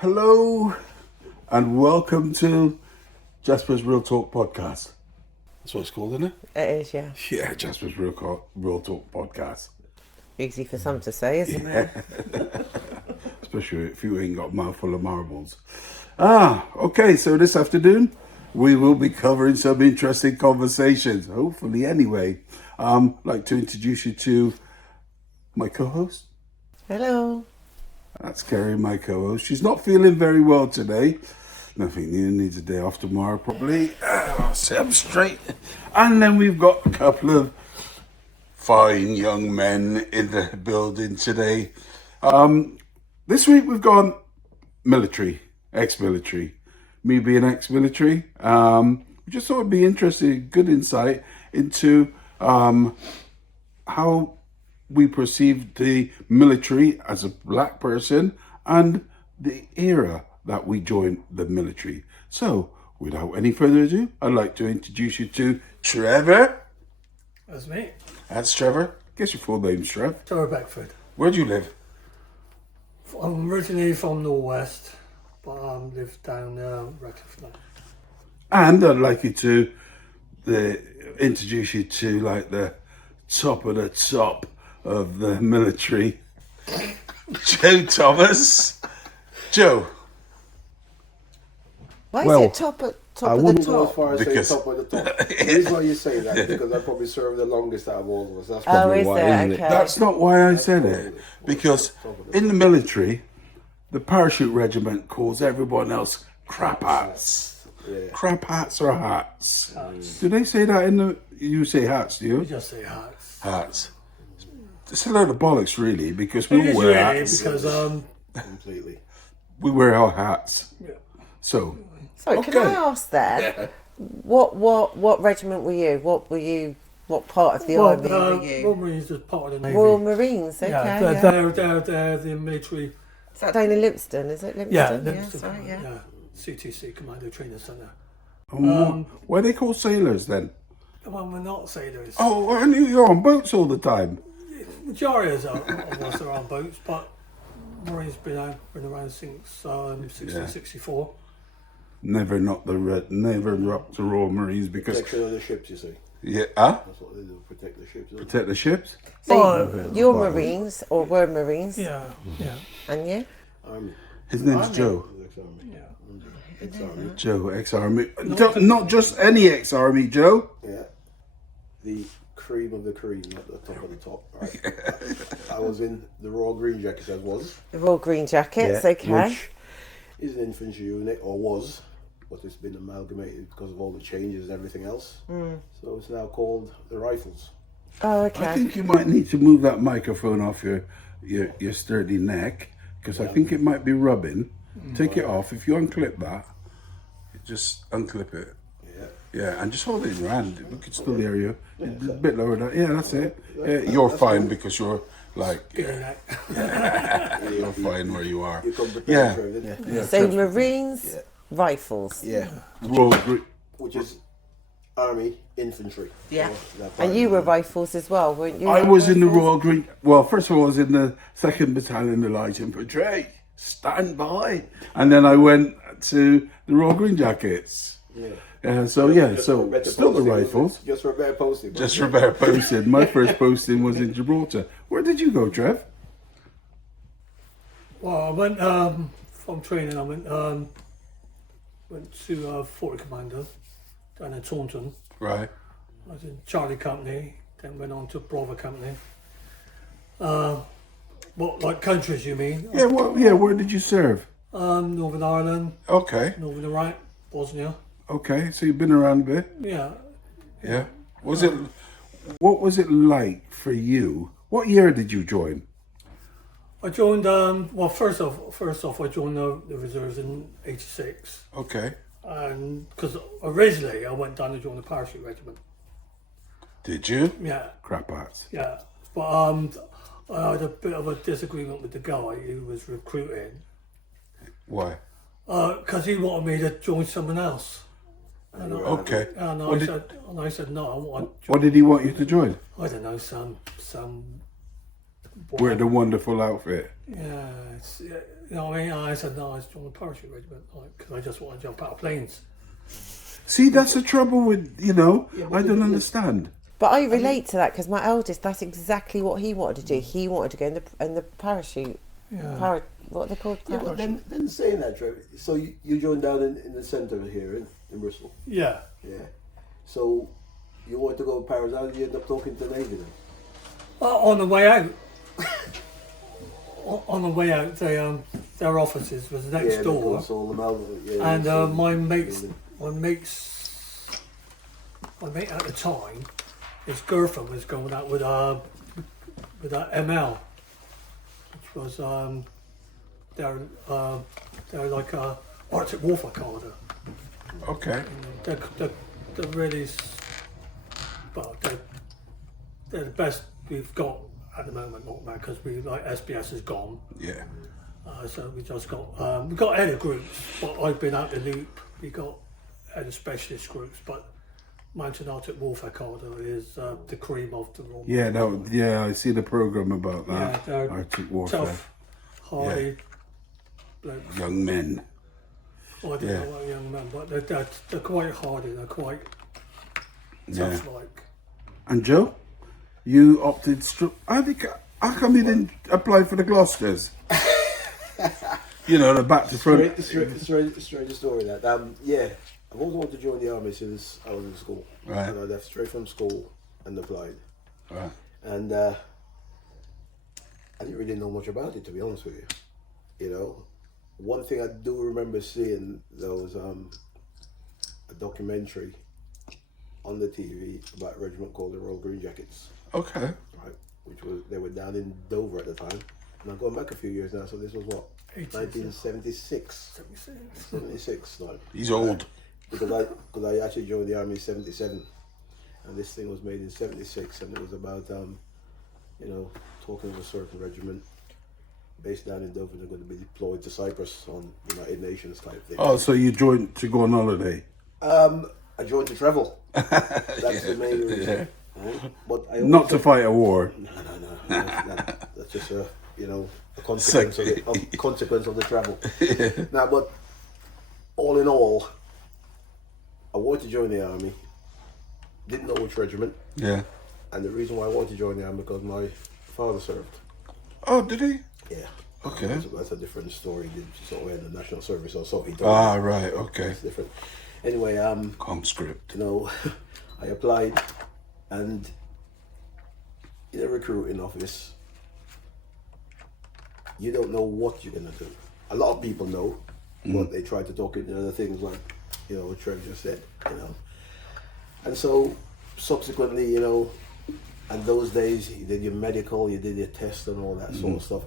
Hello and welcome to Jasper's Real Talk Podcast. That's what it's called, isn't it? It is, yeah. Yeah, Jasper's Real Talk Podcast. Easy for some to say, isn't it? Especially if you ain't got a mouthful of marbles. Okay, so this afternoon we will be covering some interesting conversations, hopefully anyway. I'd like to introduce you to my co-host. Hello. That's Kerry, my co-host. She's not feeling very well today. Nothing new, needs a day off tomorrow probably. I'll set up straight. And then we've got a couple of fine young men in the building today. This week we've gone military, ex-military. Me being ex-military. We just thought it'd be interesting, good insight into how we perceive the military as a black person and the era that we joined the military. So, without any further ado, I'd like to introduce you to Trevor. That's me. That's Trevor. Guess your full name's Trev. Trevor Beckford. Where do you live? I'm originally from the West, but I live down Redcliffe now. And I'd like you to introduce you to like the top of the top of the military, Joe Thomas. Joe. Why Well, is it top I of the wouldn't go as top? far as Because- saying top of the top. The reason why you say that because I probably served the longest out of all of us. That's Oh, probably is why, it? isn't Okay. it? That's not why I said it. Because in the military, the parachute regiment calls everyone else crap hats. Yeah. Crap hats or hats? Do they say that in the... You say hats, do We you? just say hats. Hats. It's a load of bollocks, really, because we It all is wear really hats. because Completely. We wear our hats. yeah. So, Sorry, can I Okay. ask then? What regiment were you? What part of the Well, army were Royal you? Marines is part of the Navy. Royal Marines, okay. yeah, Yeah, they're the military. Is that down in Limpston? Is it Limpston? Yeah, Yes, Livingston, right, yeah. CTC Commando Training Centre. why are they called sailors then? Well, we're not sailors. Oh, I knew you're on boats all the time. Majority of us are on boats, but Marines been around since 1664. Never rocked the Royal Marines because... Protection of the ships, you see. Yeah, huh? That's what they do, protect the ships. don't they? Protect the ships? So you're Marines or were Marines, Yeah, yeah, and you? Army. His name's Joe. Ex-army. yeah. Ex-army. Joe, ex-army. Not just any ex-army, Joe. Yeah. The cream of the cream, not the top of the top. Right. I was in the Royal Green Jackets, as was. The Royal Green Jackets, okay. Which is an infantry unit, or was, but it's been amalgamated because of all the changes and everything else. So it's now called the Rifles. Oh, I okay. think you might need to move that microphone off your sturdy neck because I think it might be rubbing. Take it off. If you unclip that, just unclip it. Yeah. Yeah, and just hold it in your hand. We can still hear you. A bit lower down. Yeah, that's it. Yeah, you're fine because you're like, Yeah. you're fine where you are. You come prepared, Yeah. Trev, didn't you? Yeah, So Trev- Marines, rifles. Yeah. Royal Gre- Which is Army Infantry. Yeah. So that And you were rifles as well, weren't you? I was in the Royal Green. Well, first of all, I was in the 2nd Battalion of Light Infantry. Stand by. And then I went to the Royal Green Jackets. Yeah. So Just for still better the posting, wasn't it? rifles. Just for a better posting. Just for better posting. My first posting was in Gibraltar. Where did you go, Trev? Well, I went from training. I went to 40 Commando down in Taunton. Right. I was in Charlie Company, then went on to Bravo Company. What, like countries you mean? Yeah. Well. Yeah. Where did you serve? Northern Ireland, Okay. Northern Iraq, Bosnia. Okay. So you've been around a bit. Yeah. Yeah. What was it like for you? What year did you join? I joined. Well, first off, I joined the reserves in '86, Okay. and because originally I went down to join the parachute regiment. Did you? Yeah, Crap hats. yeah. But I had a bit of a disagreement with the guy who was recruiting Why? because he wanted me to join someone else. And Okay. I said no. I want. What did he want you to join? I don't know, some Wear the wonderful outfit. Yeah, it's, you know, I mean, I said no, I was joining the parachute regiment, because I just want to jump out of planes. See, that's the trouble with, you know, Yeah, but I don't the- understand. But I relate to that because my eldest, that's exactly what he wanted to do. He wanted to go in the parachute. Yeah. What are they called? Yeah, but then saying that, Trevor, so you joined down in the centre here in Bristol. Yeah. Yeah. So you want to go to Paris, how did you end up talking to the Navy then? On the way out. On the way out, their offices was next Yeah, door. because all the And so- my mate at the time, his girlfriend was going out with that ML, which was they're like a Arctic Warfare Corridor. Okay. They're really, well, they're the best we've got at the moment, not now, because we like SBS is gone. Yeah. So we just got we got other groups, but I've been out the loop. We got other specialist groups, but Mountain Arctic Warfare Corridor is the cream of the Royal Yeah, Marines. I see the program about that. Yeah, they're Arctic warfare. tough, hardy blokes. Young men. Well, I don't Yeah. know what young men, but they're quite hardy. They're quite Yeah. tough, like. And Joe, you opted. How come you didn't apply for the Gloucesters? You know, the back to front. Strange story that. Yeah, I've always wanted to join the army since I was in school. Right. And I left straight from school and applied. Right. And I didn't really know much about it, to be honest with you. You know, one thing I do remember seeing, there was a documentary on the TV about a regiment called the Royal Green Jackets, Okay. right? They were down in Dover at the time. And I'm going back a few years now, so this was what? 1976. 76 now. He's old. Because I actually joined the army in 77, and this thing was made in 76, and it was about talking of a certain regiment based down in Dover. They're going to be deployed to Cyprus on United Nations type thing. Oh, so you joined to go on holiday? I joined to travel. That's the main reason. Right? But I Not to fight a war. No. That's just a consequence of the travel. Now, but all in all, I wanted to join the army. Didn't know which regiment, Yeah. and the reason why I wanted to join the army because my father served. Oh, did he? Yeah. Okay. That's a different story. He did sort of in the national service or so. He told Ah, me. right. Okay. It's different. Anyway, Conscript. I applied, and in a recruiting office, you don't know what you're gonna do. A lot of people know, but they try to talk into other things like, what Trev just said, And so, subsequently, and those days, you did your medical, you did your test and all that sort of stuff.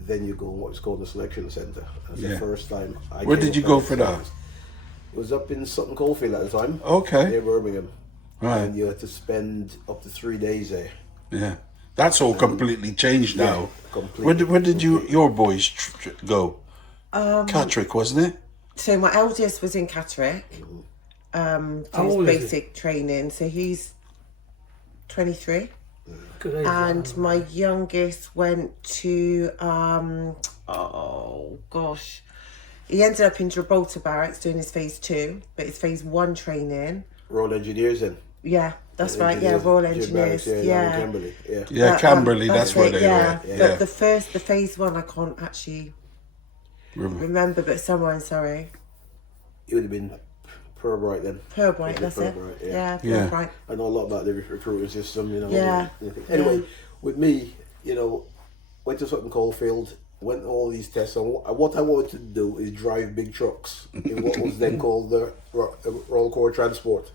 Then you go on what's called the selection centre. That's Yeah. the first time I Where came did you up go as for a that? service. It was up in Sutton Coldfield at the time. Okay. Near Birmingham. Right. And you had to spend up to 3 days there. Yeah. That's all completely changed now. completely. Where did your boys go? Catterick, wasn't it? So my eldest was in Catterick, How doing old is he? basic training. So he's 23. Good age, And my youngest went to he ended up in Gibraltar Barracks doing his phase 2, but his phase 1 training. Royal Engineers then. Yeah, that's right. Yeah, Royal Engineers, Engineers. down in Yeah. Camberley. Yeah. Yeah, But, Camberley, that's where it, they yeah. were. But the phase 1 I can't actually remember, but somewhere in Surrey. It would have been Purbright then. Purbright, that's it. Purbright, Yeah, Yeah. Purbright. I know a lot about the recruiting system, Yeah. Anyway, with me, went to Sutton Coldfield, went to all these tests, and what I wanted to do is drive big trucks in what was then called the Royal Corps Transport.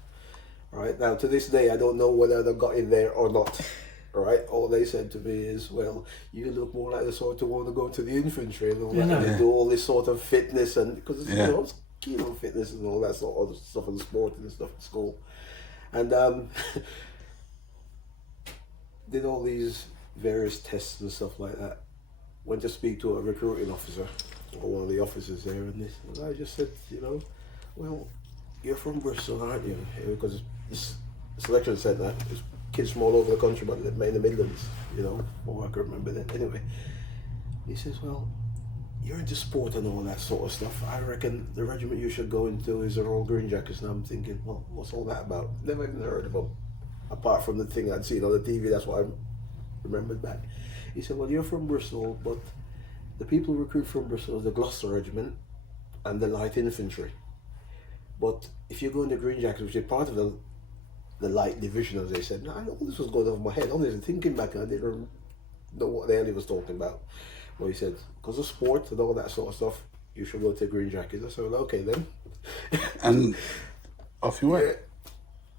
Right now, to this day, I don't know whether they got in there or not. Right, all they said to me is, "Well, you look more like the sort to want to go to the infantry and all that, and do all this sort of fitness and because I was keen on fitness and all that sort of stuff and sport and stuff at school, and did all these various tests and stuff like that. Went to speak to a recruiting officer or one of the officers there, and I just said, well, you're from Bristol, aren't you? Because this selection centre is kids from all over the country, but in the Midlands, you know, or I can remember that. Anyway, he says, well, you're into sport and all that sort of stuff. I reckon the regiment you should go into is the Royal Green Jackets. And I'm thinking, well, what's all that about? Never even heard of them, apart from the thing I'd seen on the TV. That's what I remembered back. He said, well, you're from Bristol, but the people who recruit from Bristol is the Gloucester Regiment and the Light Infantry. But if you go in the Green Jackets, which is part of the Light Division, as they said, now, I know this was going over my head. I was thinking back, and I didn't know what the hell he was talking about. Well, he said, because of sport and all that sort of stuff, you should go to Green Jackets. I said, well, okay then. And off you went. Yeah,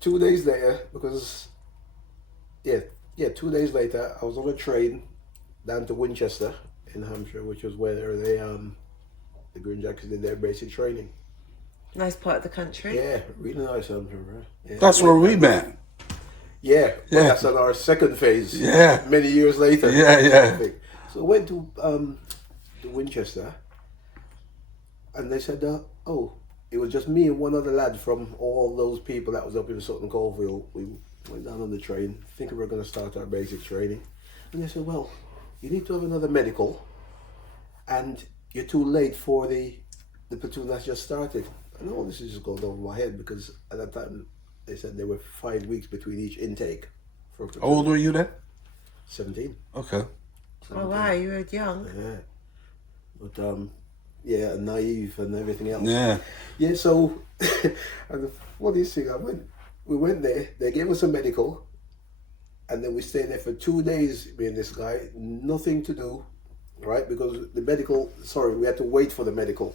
2 days later, because, 2 days later, I was on a train down to Winchester in Hampshire, which was where the Green Jackets did their basic training. Nice part of the country. Yeah, really nice Hampshire. Right? Yeah. That's where we met. Yeah, but Yeah. that's on our second phase. Yeah. Many years later. Yeah. So I went to Winchester, and they said, it was just me and one other lad from all those people that was up in Sutton Coldfield. We went down on the train, thinking we were going to start our basic training. And they said, well, you need to have another medical, and you're too late for the platoon that's just started. And all this is just going over my head, because at that time, they said there were 5 weeks between each intake. For a platoon. How old were you then? 17. Okay. Oh wow, you were young. Yeah. But naive and everything else. Yeah. Yeah, so and the funniest thing, we went there, they gave us a medical, and then we stayed there for 2 days, me and this guy, nothing to do, right? Because we had to wait for the medical.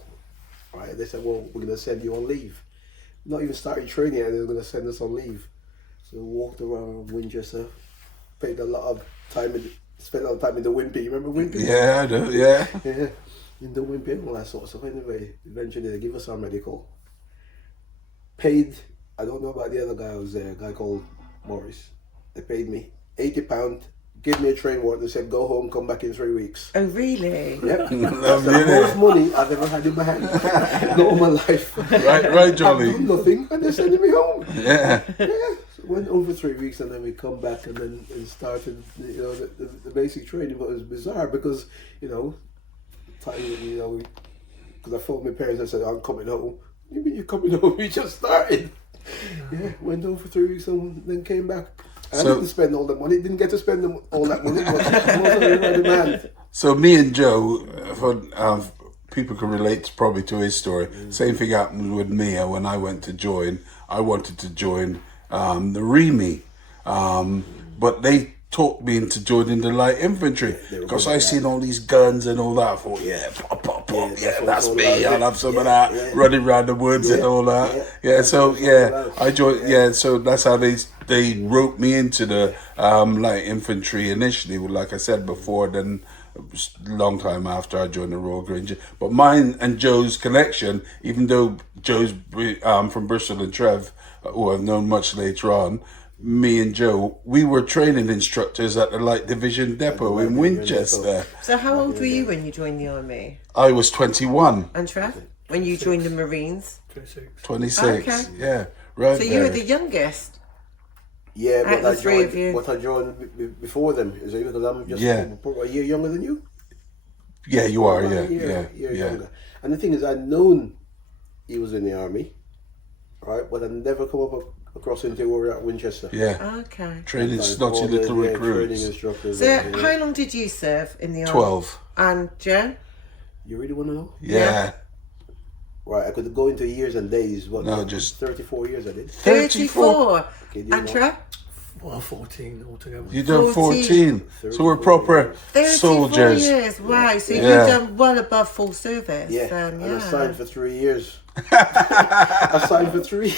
Right? They said, well, we're gonna send you on leave. Not even starting training and they're gonna send us on leave. So we walked around Winchester, spent a lot of time in the Wimpy. You remember Wimpy? Yeah, I do. Yeah. Yeah, in the Wimpy and all that sort of stuff. Anyway, eventually they give us our medical. Paid, I don't know about the other guy who was there, a guy called Morris. They paid me £80, gave me a train warrant, they said, go home, come back in 3 weeks. Oh really? Yep. That's the most money I've ever had in my hand. Not all my life. Right, Johnny. I've done nothing, and they're sending me home. Yeah. Yeah. So went over 3 weeks, and then we come back and then started, the basic training. But it was bizarre because, because I phoned my parents and said, I'm coming home. What do you mean you're coming home? We just started. Yeah, went over for 3 weeks and then came back. I didn't spend all the money. Didn't get to spend all that money, but most of it was demand. So me and Joe, people can relate probably to his story. Same thing happened with me when I went to join. I wanted to join the REME, but they talked me into joining the light infantry because I seen all these guns and all that. I thought, pop, that's me. I'll have some of that running around the woods and all that. I joined. So that's how they roped me into the light infantry initially. Like I said before, then a long time after I joined the Royal Green. But mine and Joe's connection, even though Joe's from Bristol and Trev, who I've known much later on, me and Joe, we were training instructors at the Light Division Depot in Winchester. So how old were you when you joined the army? I was 21. And Trev? When you joined the Marines? 26. Okay. Yeah, right. So you were the youngest? Yeah, Out of the three of you. I joined before them, is it? Because I'm just a year younger than you. Yeah, you are. A year younger. And the thing is, I'd known he was in the army, right? But I'd never come across him until we were at Winchester. Yeah. Okay. Training snotty little Training recruits. instructors. So how long did you serve in the army? 12. And Joe? You really want to know? Yeah. Right, I could go into years and days, but No, just 34 years I did. 34. Okay, And Trev? Well, 14 altogether. You done 14. 14. So we're proper 34 soldiers. years, wow. So Yeah. you've done well above full service. Yeah, Then, and I yeah. signed for 3 years. I signed for 3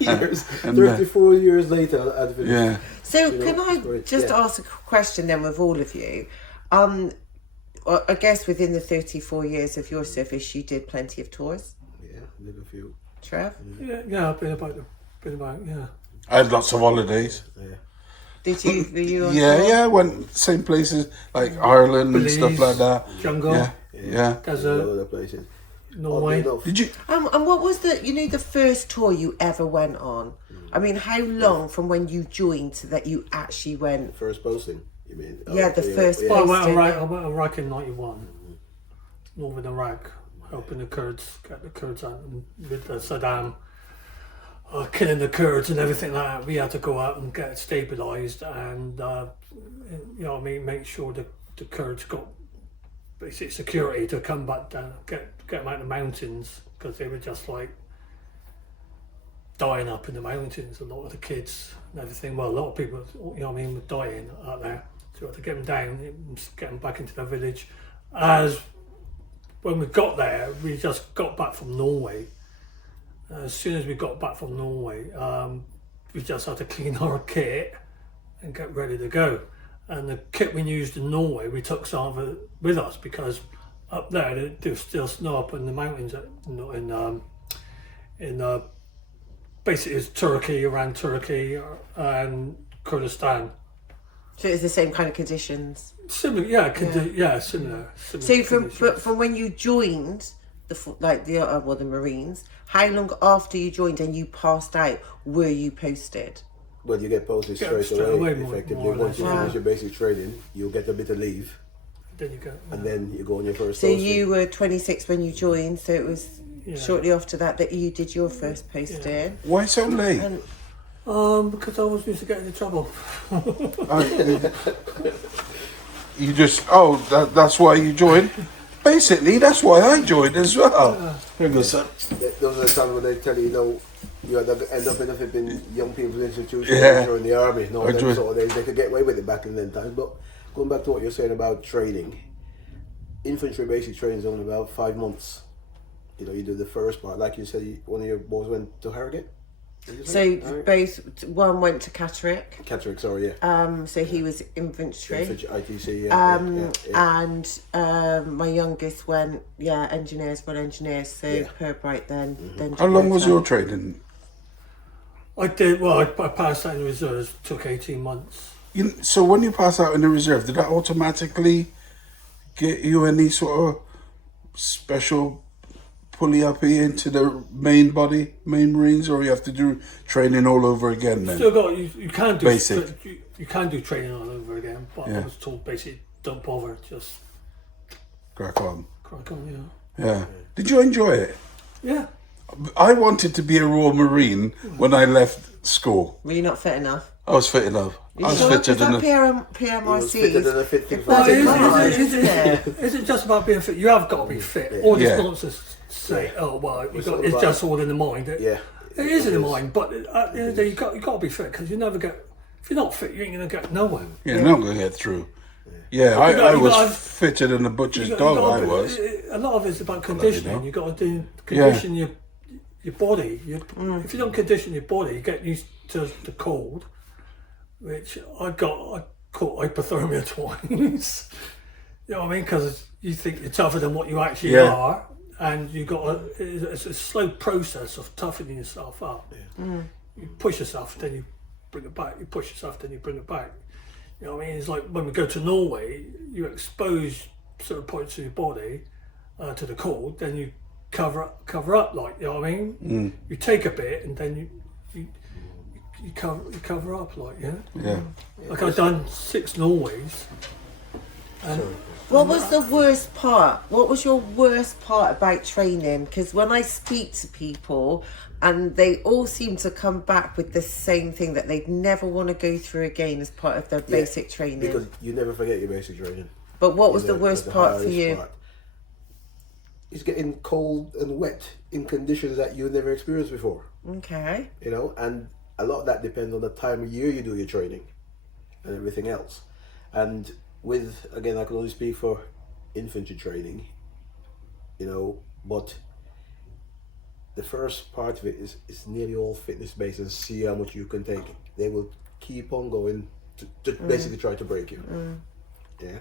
years. 34 years later, I'd finished. Yeah. So You know, can I it's great. just Yeah. ask a question then with all of you? I guess within the 34 years of your service, you did plenty of tours. Yeah, I did a few. Trev? Yeah, I've been about, yeah. I had lots of holidays. Yeah. Did you? Were you on Yeah, tour? yeah. I went same places like Ireland and stuff Belize, like that. Jungle, Yeah. desert, Other places. Norway. Oddly enough, Did you? And what was the first tour you ever went on? I mean, how long from when you joined to that you actually went? First posting, you mean? Yeah, the first Well, posting. I went to Iraq in '91, northern Iraq, helping the Kurds get the Kurds out with Saddam killing the Kurds and everything like that. We had to go out and get it stabilised and you know what I mean, make sure that the Kurds got basic security to come back down, get them out of the mountains, because they were just like dying up in the mountains. A lot of the kids and everything. Well, a lot of people, you know what I mean, were dying out there. So we had to get them down and get them back into the village. As when we got there, we just got back from Norway. As soon as we got back from Norway, we just had to clean our kit and get ready to go. And the kit we used in Norway, we took some of it with us, because up there there's still snow up in the mountains in basically it's Turkey, around Turkey and Kurdistan. So it's the same kind of conditions. Similar, yeah, similar. So from conditions. when you joined the Marines, how long after you joined and you passed out were you posted? Well, you get posted Yeah, straight away, more effectively. or Once you less. finish your basic training, you'll get a bit of leave, Then you go. and then you go on your first So posting. you were 26 when you joined, so it was Yeah. shortly after that you did your first posting. Why so late? And Because I always used to get into trouble. You just that's why you joined. Basically, that's why I joined as well. Here goes son. Those are the times when they tell you, you end up in a flipping young people's institution Yeah. or in the army. And all I them joined- sort of days, they could get away with it back in them times. But going back to what you're saying about training, infantry basic training is only about 5 months. You do the first part, like you said. One of your boys went to Harrogate. Did you say? so one went to Catterick, Catterick, sorry, yeah. so he was infantry. Infantry, ITC, yeah. And my youngest went, engineers, so Yeah. Pirbright then. How long was your training? I did, well, I passed out in the reserves, took 18 months. So when you pass out in the reserve, did that automatically get you any sort of special pulley uppy into the main Marines, or you have to do training all over again then? Still got, you can do Basic. You can do training all over again, but Yeah. I was told basically don't bother, just Crack on. crack on, Yeah. Did you enjoy it? yeah. I wanted to be a Royal Marine when I left school. Were you not fit enough? I was fit enough. I was fitter than a... PMRC. was fitter than a fit thing for Well, a Bloody fit. hell. Is it just about being fit? You have got to be fit. All this Yeah. nonsense say, oh well, It's all it's about- just all in the mind. Yeah. It is in the mind, but at the end of the day, you got to be fit, because you never get. If you're not fit, you ain't gonna get nowhere. Yeah, not going to get through. Yeah, I was fitter than a butcher's dog, I was. A lot of it's about conditioning. know. You got to condition your body. If you don't condition your body, you get used to the cold, which I caught hypothermia twice. You know what I mean? Because you think you're tougher than what you actually Yeah. are, and it's a slow process of toughening yourself up. You push yourself, then you bring it back. You push yourself, then you bring it back. You know what I mean? It's like when we go to Norway, you expose certain points of your body to the cold, then you cover up, like, you know what I mean? You take a bit and then you cover up, like, Yeah. like I've done 6 Norways. And What was the worst part? What was your worst part about training? Because when I speak to people, and they all seem to come back with the same thing, that they'd never want to go through again as part of their basic training. Because you never forget your basic training. But what was You know, the worst that's part for hardest you? part. It's getting cold and wet in conditions that you never experienced before. Okay. And a lot of that depends on the time of year you do your training and everything else. And again, I can only speak for infantry training, but the first part of it is nearly all fitness based, and see how much you can take. They will keep on going to basically try to break you. Yeah.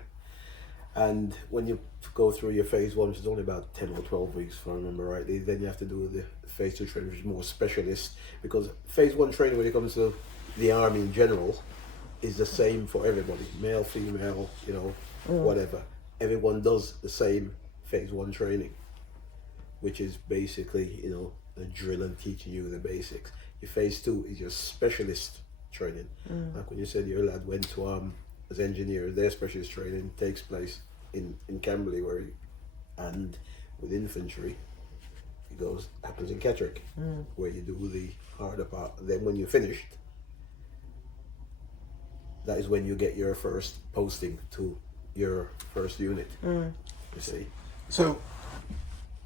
And when you go through your phase 1, which is only about 10 or 12 weeks, if I remember rightly, then you have to do the phase 2 training, which is more specialist, because phase 1 training, when it comes to the army in general, is the same for everybody, male, female, whatever. Everyone does the same phase 1 training, which is basically, you know, the drill and teaching you the basics. Your phase 2 is your specialist training. Like when you said your lad went to as engineer, their specialist training takes place in Camberley, and with infantry it happens in Kettrick, where you do the harder part. Then when you're finished, that is when you get your first posting to your first unit. You see. So,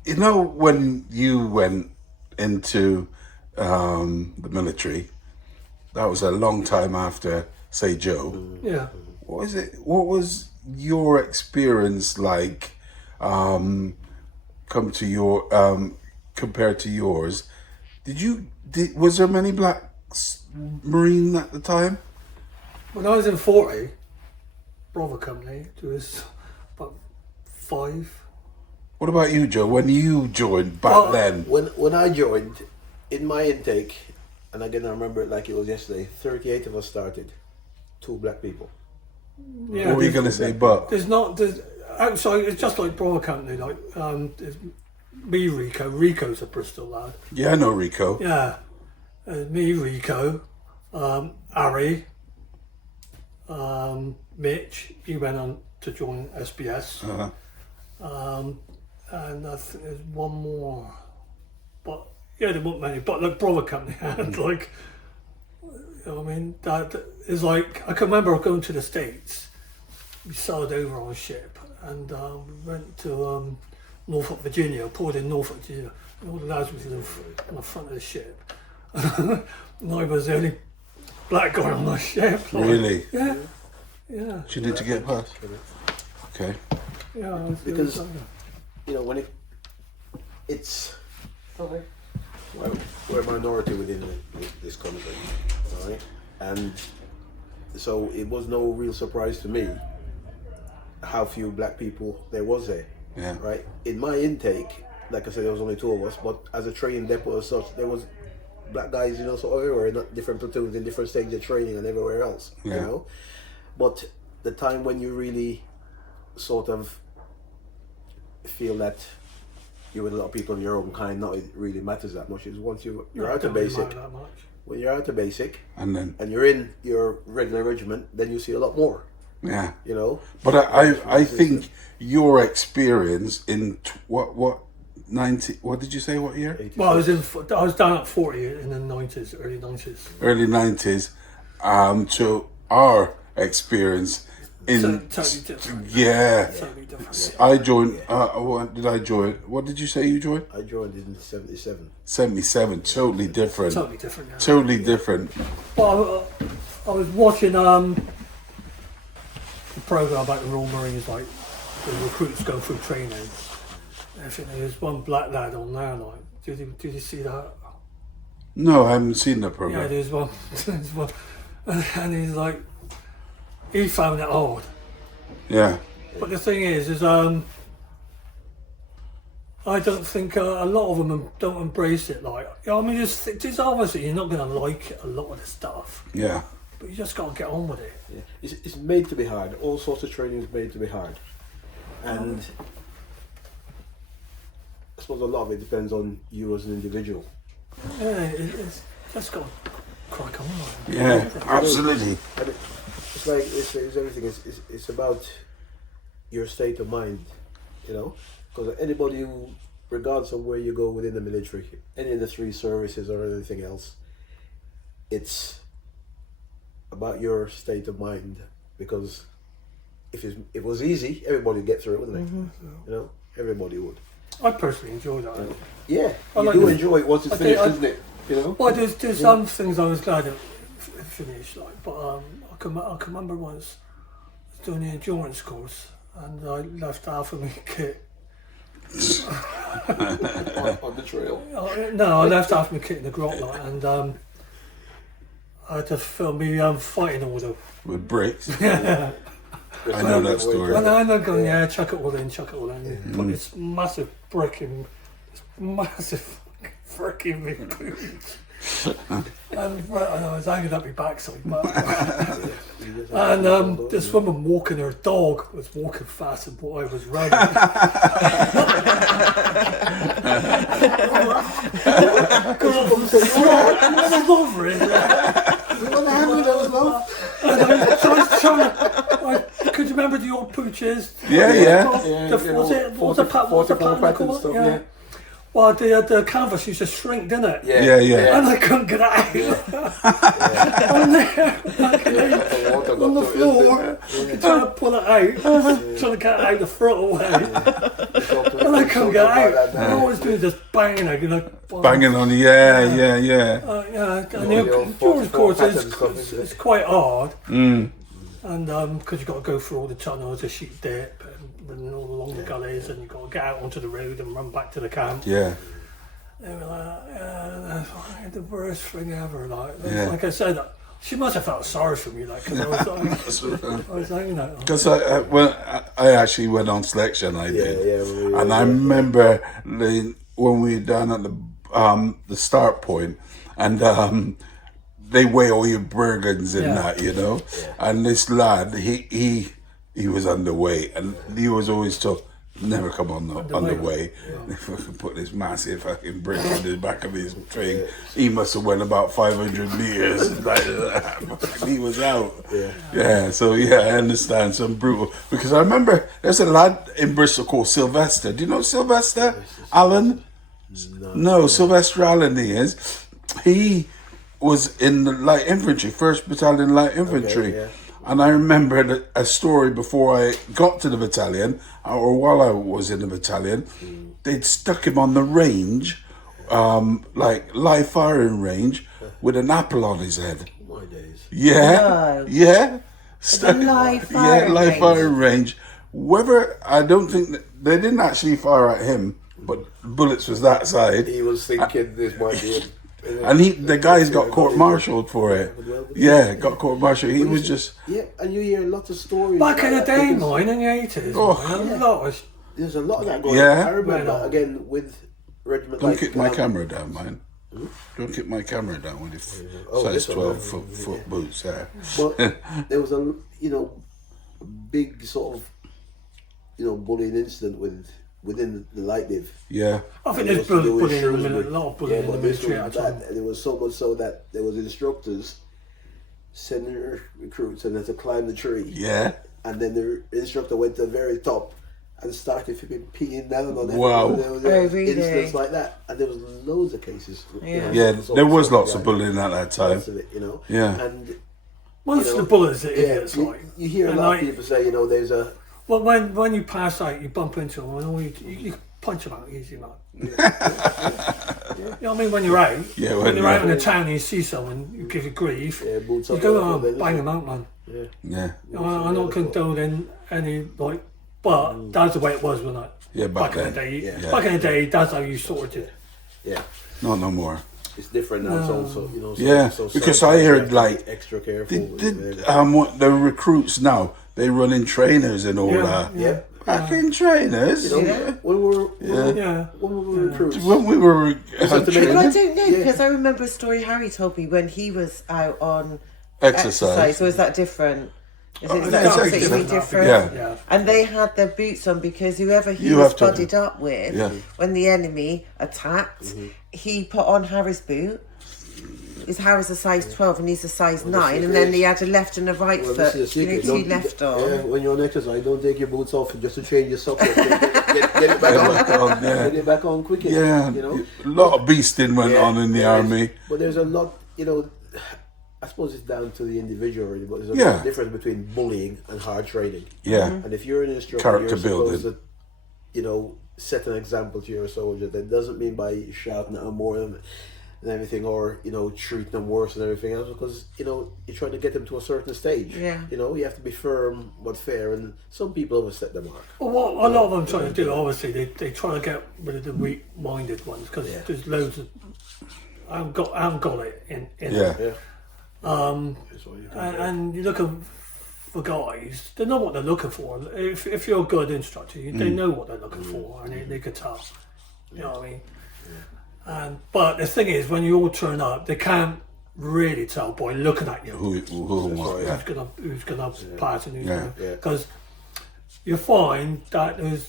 you know, when you went into the military, that was a long time after, say, Joe. Yeah. What was your experience like? Compared to yours, was there many black Marine at the time? When I was in 40, Brother Company, there was about 5. What about you, Joe? When you joined back then? When I joined, in my intake, and again I remember it like it was yesterday, 38 of us started, 2 black people. Yeah. What were you going to say, but? There's outside, it's just like Brother Company, like, there's me, Rico's a Bristol lad. Yeah, I know Rico. Yeah. Me, Rico, Harry, Mitch, he went on to join SBS. And I think there's one more. But, yeah, there weren't many. But, like, Brother Company had, like, you know what I mean? That is like, I can remember going to the States. We sailed over on a ship and we went to Norfolk, Virginia, poured in Norfolk, Virginia. And all the lads was on the front of the ship. And I was the only black guy on the ship. Like, Really? Yeah. Yeah. She did to get past? Okay. Yeah. Because, you know, when it's Sorry. we're a minority within this country, right? And so it was no real surprise to me how few black people there was there. Yeah. Right? In my intake, like I said, there was only 2 of us, but as a training depot as such, there was black guys, you know, so everywhere, not different platoons in different stages of training and everywhere else, Yeah. you know. But the time when you really sort of feel that you're with a lot of people of your own kind, not it really matters that much, is once you're out of basic. That much. When you're out of basic And then, and you're in your regular regiment, then you see a lot more, yeah. you know. But I think your experience in what 90, what did you say, what year? Well, I was down at 40 in the 90s, early 90s. Early 90s, to our experience in, Totally different. yeah. Totally different. I joined, what did I join? What did you say you joined? I joined in 77. 77, totally different. Totally different. Yeah. Totally different. Well, I was watching the program about the Royal Marines, like the recruits go through training. I think there's one black lad on there. Like, did you see that? No, I haven't seen that Yeah, program. there's one. There's one, and he's like, he found it hard. Yeah. But the thing is I don't think a lot of them don't embrace it. Like, you know, I mean, just obviously you're not going to like a lot of the stuff, Yeah. but you just got to get on with it. Yeah. It's made to be hard. All sorts of training is made to be hard. And I suppose a lot of it depends on you as an individual. Yeah, it's just got to crack on. Like. Yeah, absolutely. And it's like it's everything. It's about your state of mind, you know. Because anybody who, regardless of where you go within the military, any of the 3 services or anything else, it's about your state of mind. Because if it was easy, everybody would get through it, wouldn't they? You know, everybody would. I personally enjoy that. Yeah, I you like do it. enjoy it once it's I finished, think isn't it? You know. Well, there's some things I was glad it finished, like, but I can remember once I was doing the endurance course and I left half of my kit. on the trail. No, I left half my kit in the grot, like, and I had to film me fighting order. With bricks. I know that story. And I'm not going, yeah, chuck it all in, Put this massive brick in, this massive freaking big boots. And I was hanging up my backside. And this woman walking her dog was walking fast and I was running. over it. Could you remember the old pooches? Yeah. What's the pattern called? stuff, Yeah. Well, the canvas used to shrink, didn't it? Yeah. And I couldn't get it out. I'm there, on the floor, trying to pull it out, trying to get it out the front away. And I couldn't get it out. I always do just banging it, Banging on, yeah. And of course, it's quite hard. And because you've got to go through all the tunnels, the sheep dip, and all along the gullies, and you've got to get out onto the road and run back to the camp. Yeah. They were like, the worst thing ever. Yeah. Like I said, she must have felt sorry for me, because I was like, Because I actually went on selection, I did. Yeah, and I remember when we were down at the start point, and they weigh all your burgers and that, And this lad, he was underweight, and he was always told, never come on the way. They fucking put this massive fucking brick in the back of his thing. He must have went about 500 meters. Like that. He was out. So I understand some brutal, because I remember there's a lad in Bristol called Sylvester. Do you know Sylvester Allen? No, Sylvester Allen. He was in the light infantry, 1st Battalion Light Infantry. And I remembered a story before I got to the battalion, or while I was in the battalion, they'd stuck him on the range, like live firing range, with an apple on his head. My days. Yeah. Live firing live firing range. Whether, I don't think they didn't actually fire at him, but bullets was that side. He was thinking this might be And the guys got court-martialed for it. Yeah, got court-martialed. He was just... Yeah, and you hear lots of stories. back in the day, mine, in the 80s, There's a lot of that going on. Yeah. I remember, again, with regiment Don't kick my camera down, man. Don't kick my camera down with your size 12 foot boots there. But there was a, big sort of, bullying incident within the light div. Yeah. I think there's bullying in the military, a lot of bullying in the military at the time. And it was so much so that there was instructors sending recruits and they had to climb the tree. Yeah. And then the instructor went to the very top and started peeing down on it. Wow. There was really? incidents like that, and there was loads of cases. Yeah, there was lots of bullying at that time. Lots of it, Yeah. And Once the bullets, the idiots, you hear a lot of people say, there's a. Well, when you pass out, you bump into them, and you punch them out easy, man. You know what I mean? When you're out, Yeah, when you're out in the town and you see someone, you give you grief, boots you up go, on bang them out, man. Yeah. I'm not condoning any, but that's the way it was when back in the then. day. Yeah. Back in the day, that's how you sorted it. Yeah. Not no more. It's different now. It's also, Yeah, because I heard, extra careful. The recruits now, they run in trainers and all that. Yeah. Back in trainers. When we were recruits. When we were Well, I don't know, because I remember a story Harry told me when he was out on exercise. So is that different? Is it completely different? Yeah. And they had their boots on because whoever he was buddied up with, when the enemy attacked, he put on Harry's boot. Because Harry's a size 12 and he's a size 9, and then he had a left and a right foot. Two left on. Yeah, when you're on exercise, don't take your boots off just to change your socks. Get it back on. Get it back on quickly. Yeah, a lot of beasting went on in the army. But there's a lot, I suppose it's down to the individual, really, but there's a lot of difference between bullying and hard training. Yeah. And if you're an instructor, Character you're supposed building. to, set an example to your soldier. That doesn't mean by shouting at them more and everything, or treating them worse and everything else, because you're trying to get them to a certain stage. Yeah. You have to be firm but fair, and some people overstep the mark. Well, what a lot of them try to do, obviously, they try to get rid of the weak-minded ones, because there's loads of. I haven't got it in Yeah. and you're looking for guys, they know what they're looking for. If you're a good instructor, they know what they're looking for, and they can tell. You know what I mean? But the thing is, when you all turn up, they can't really tell by looking at you Who's gonna pass and who's gonna, Yeah. because you find that there's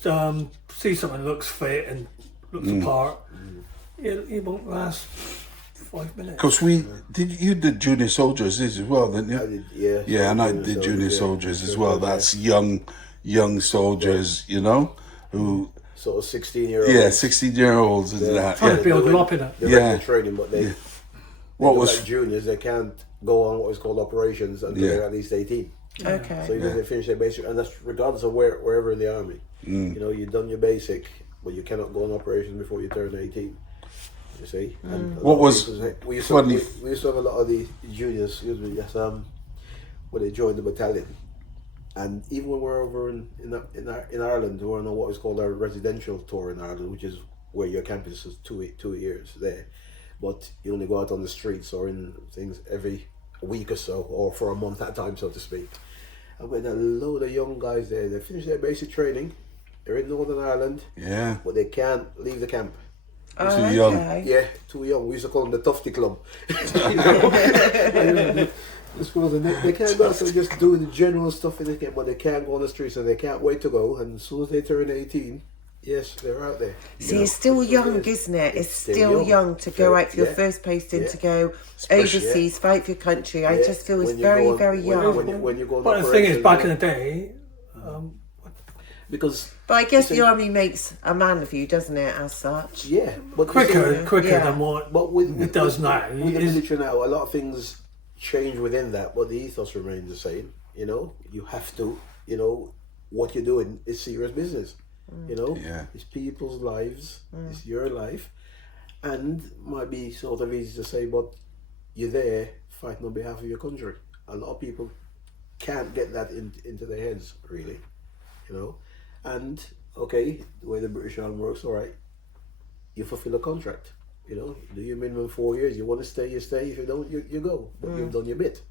see someone looks fit and looks apart, it won't last 5 minutes. Because you did junior soldiers as well, didn't you? I did, yeah. Yeah, and I did junior soldiers as well. That's young soldiers, you know, who sort of 16-year-olds. yeah, 16-year-olds and that. Trying to Yeah. build them up in it. They're Yeah. regular training, but they What go was like juniors. They can't go on what is called operations until Yeah. they're at least 18. Okay. So even if they finish their basic, and that's regardless of wherever in the army. Mm. You know, you've done your basic, but you cannot go on operations before you turn 18. You see. And a What lot of was people say- we used funny- To, we used to have a lot of the juniors. Excuse me. Yes. When they joined the battalion, and even when we're over in Ireland, we're on what is called our residential tour in Ireland, which is where your campus is 2 years there, but you only go out on the streets or in things every week or so, or for a month at a time, so to speak. And with a load of young guys there, they finish their basic training. They're in Northern Ireland, yeah, but they can't leave the camp. Oh, Too young. okay. Yeah, too young. We used to call them the Tufty Club. You know? The schools, and they can't go, so just doing the general stuff in the camp, but they can't go on the streets and they can't wait to go. And as soon as they turn 18, yes, they're out there. See, it's still young, isn't it? It's still still young. young to go out for your Yeah. first posting, Yeah. to go Especially- overseas, fight for your country. I Yeah, just feel it's when you very, go on- very when- young. When you go on But the thing is, operations, back in the day, because But I guess See- the army makes a man of you, doesn't it, as such? yeah, but you quicker see, Yeah. than what but with it does now. with the Is- military now, a lot of things change within that, but the ethos remains the same. You know, you have to. You know, what you're doing is serious business. You know, Yeah. it's people's lives, it's your life, and might be sort of easy to say, but you're there fighting on behalf of your country. A lot of people can't get that into their heads, really. You know, and okay, the way the British Army works, all right, you fulfill a contract. You know, you do your minimum 4 years. You want to stay, you stay. If you don't, you go. But you've done your bit.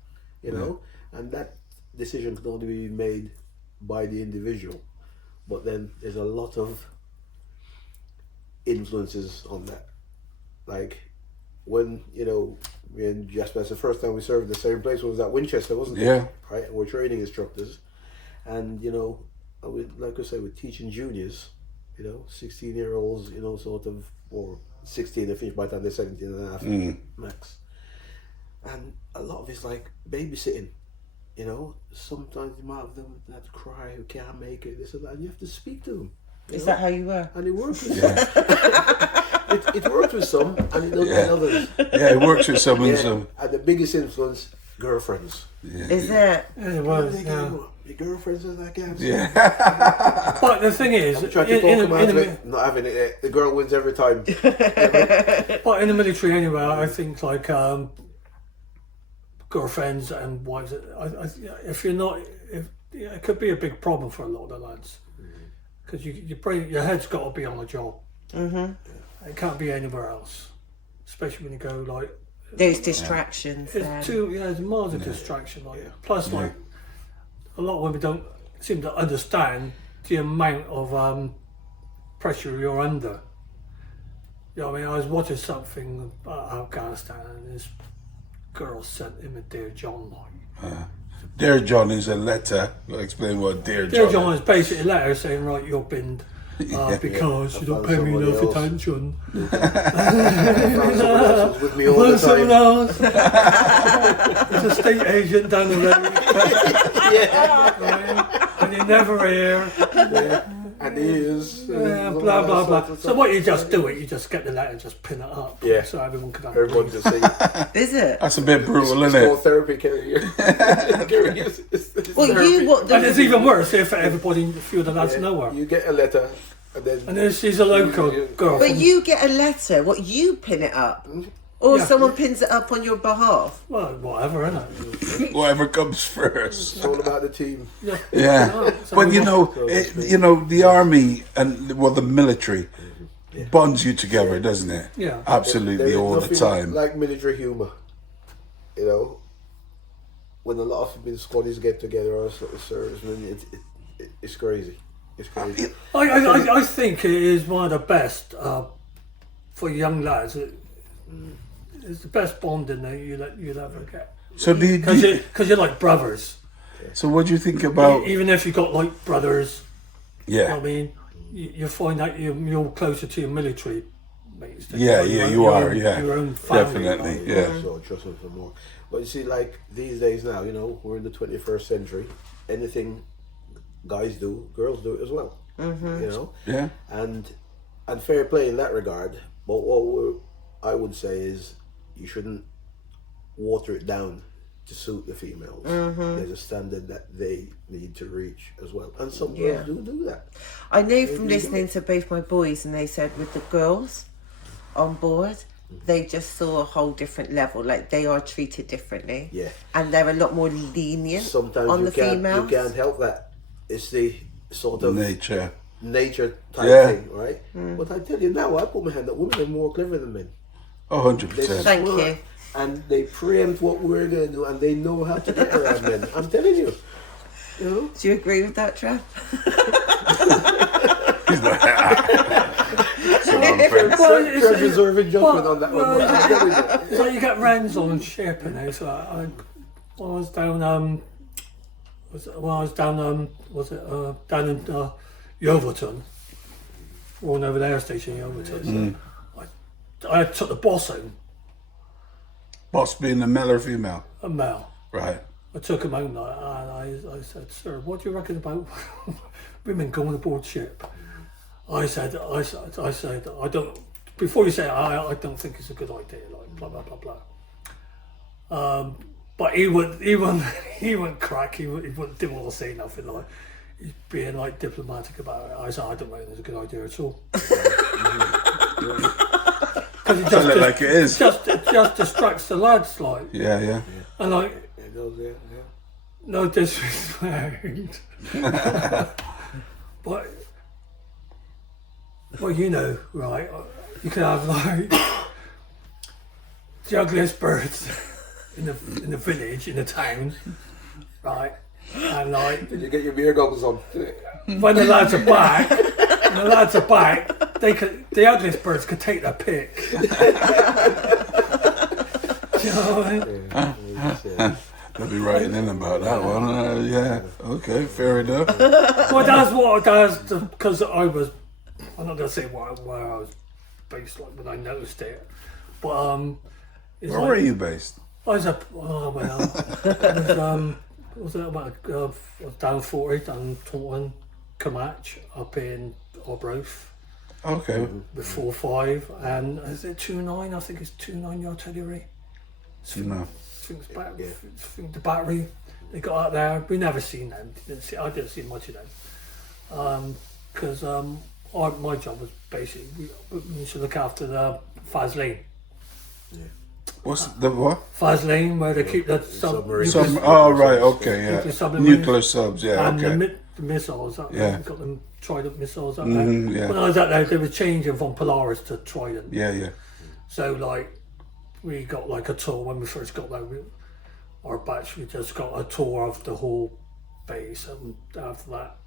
You know, and that decision can only be made by the individual. But then there's a lot of influences on that. Like when, you know, me and Jasper, that's the first time we served in the same place was at Winchester, wasn't it? Yeah. Right? And we're training instructors. And, you know, like I say, we're teaching juniors, you know, 16-year-olds, you know, sort of, or 16, they finish by the time they're 17 and a half max. And a lot of it's like babysitting. You know, sometimes you might have them that cry, who can't make it, this and that, and you have to speak to them. Is that how you were? And it works with some. it works with some, and it doesn't with others. yeah, it works with some and Yeah. some. And the biggest influence, girlfriends. Is it? it was, They yeah. go, your girlfriends are that cancer. Yeah, But the thing is, Try to talk them out of it, not having it there. The girl wins every time. but in the military anyway, I think like girlfriends and wives. If you're not, it could be a big problem for a lot of the lads, because your head's got to be on the job. It can't be anywhere else, especially when you go like. Those distractions. It's it's miles of distraction. Like plus, like a lot of women don't seem to understand the amount of pressure you're under. You know what I mean? I was watching something about Afghanistan, and this girl sent him a Dear John line. Dear John is a letter. I'll explain what Dear John. Dear John is basically a letter saying, right, you're binned because you don't I pay found me somebody else else. attention. Someone else was with me all the Find someone time. else. There's a state agent down the road. Right? And you're never here. And he is. Blah blah blah. So what you just do you just get the letter and just pin it up. Yeah. So everyone can have Everyone it. just say, Is it? That's a bit brutal, it's isn't called it? therapy, Kerry. Kerry, it's Well, therapy. And it's even worse if everybody, a few of the lads know her. You get a letter, and then And then she's a local girl. But from- you get a letter, what, you pin it up? Or Yeah. someone pins it up on your behalf? Well, whatever, innit? Whatever comes first. it's all about the team. Yeah, So but we you want- know, the army and the military bonds you together, doesn't it? Yeah. Absolutely, There is all the nothing time. like military humour. You know, when a lot of the squaddies get together or sort of servicemen, it's crazy. It's crazy. I think it is one of the best for young lads. It's the best bonding that you'll ever get. So do you, Because you're like brothers. so what do you think about? Even if you got like brothers, you know Yeah, what I mean, you find that you're closer to your military mates. Yeah, Your you own- are, yeah. Your own family. Definitely, like. yeah. So trust them for more. But you see, like these days now, you know, we're in the 21st century. Anything guys do, girls do it as well. You know, Yeah. and fair play in that regard. But I would say is you shouldn't water it down to suit the females. There's a standard that they need to reach as well, and some girls do that. I know from listening to both my boys, and they said with the girls on board, they just saw a whole different level. Like they are treated differently. Yeah. And they're a lot more lenient Sometimes on you the can't females. you can't help that. It's the sort of Nature. type Yeah. thing, right? But I tell you now, I put my hand up. Women are more clever than men. Oh, 100%. Thank Smart. you. And they preempt what we're gonna do, and they know how to get around men. I'm telling you. You know. Do you agree with that, Trev? He's like, so unfair. Well, it's- Trev reserving judgment well, on that well, one. But I'm telling you. It's like you get Ren's on ship, you know. So when I was down down in Yeovilton, or over the air station in Yeovilton. So I took the boss home, Boss being a male or female. a male. Right. I took him home and I said, "Sir, what do you reckon about women going aboard ship?" I said, I don't. Before you say it, I don't think it's a good idea. Like blah blah blah blah. But he wouldn't crack. He didn't want to say nothing. Like he's being like diplomatic about it. I said, I don't think it's a good idea at all. Because it Tell it like it is. it just distracts the lads, like, Yeah, yeah. and like. It goes there, yeah. No disrespect. but well, you know, right? You can have like the ugliest birds in the village, in the town, right? And like Did you get your beer goggles on? when the lads are back, the ugliest birds could take their pick. Do you know what I mean? They'll be writing in about that one. Yeah. Okay, fair enough. Well, that's what does because I'm not gonna say where I was based like when I noticed it, but it's Where like, were you based? I was up. Oh well, was it about down 40 down Taunton, Comatch up in Arbroath Okay. with 4.5 and is it 2.9? I think it's 2.9 the artillery. No. I think the battery they got out there. We never seen them. I didn't see much of them because my job was basically we used to look after the Faz Lane. What's the what? Faz Lane where they keep the Submarine. Oh, right. Okay, Nuclear yeah. submarines. Nuclear subs. Yeah. and Okay. the missiles. Up Yeah. there. Got them Trident missiles up Mhm, there. yeah. When I was out there, they were changing from Polaris to Trident. Yeah, yeah. So like we got like a tour when we first got there. Our batch, we just got a tour of the whole base, and after that,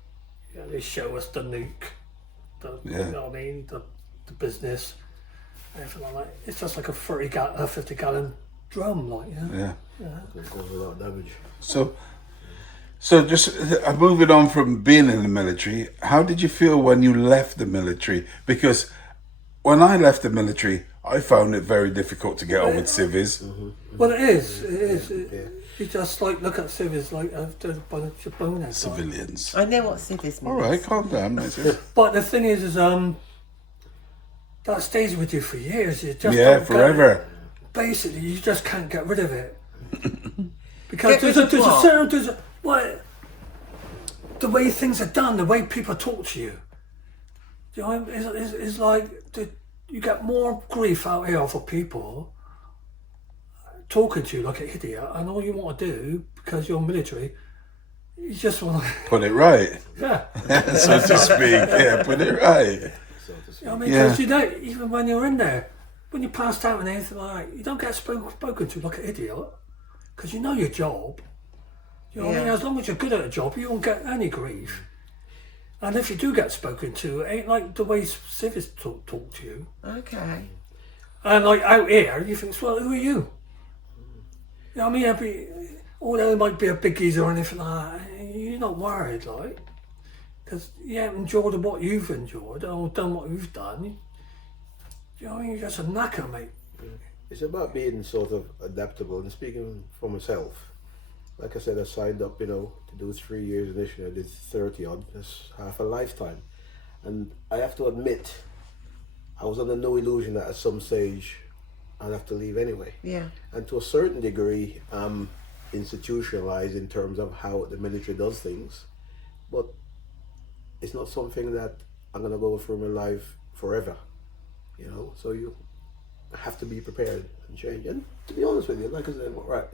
yeah, they show us the nuke, Yeah. you know what I mean, the business, everything like that. It's just like a 50 gallon drum, like Yeah. It goes without damage. So just moving on from being in the military, how did you feel when you left the military? Because when I left the military, I found it very difficult to get on with civvies. Well, it is. You just like look at civvies like after a bunch of boners. Like. Civilians. I know what cities means. All right, calm down. Mrs. But the thing is that stays with you for years. You just Yeah, don't get- forever. basically, you just can't get rid of it because Get rid there's of a what? certain the way things are done, the way people talk to you. You know, it's like you get more grief out here for people talking to you like an idiot, and all you want to do because you're military, you just want to Put it right, yeah. so to speak. Yeah, put it right. You know what I mean? Yeah. Because you don't, even when you're in there, when you're passed out and anything like that, you don't get spoken to like an idiot because you know your job. You know what I mean? Yeah. As long as you're good at a job, you won't get any grief. And if you do get spoken to, it ain't like the way civvies talk to you. Okay. And like out here, you think, well, who are you? You know what I mean? Although it might be a big geezer or anything like that, you're not worried, like. Because you haven't enjoyed what you've enjoyed or done what you've done. you know what I mean? You're just a knacker, mate. It's about being sort of adaptable. And speaking for myself, like I said, I signed up, you know, to do 3 years initially. I did 30 odd. That's half a lifetime. And I have to admit, I was under no illusion that at some stage I'd have to leave anyway. Yeah. And to a certain degree, I'm institutionalized in terms of how the military does things. But it's not something that I'm going to go through my life forever, you know. So you have to be prepared and change. And to be honest with you, like I said, right,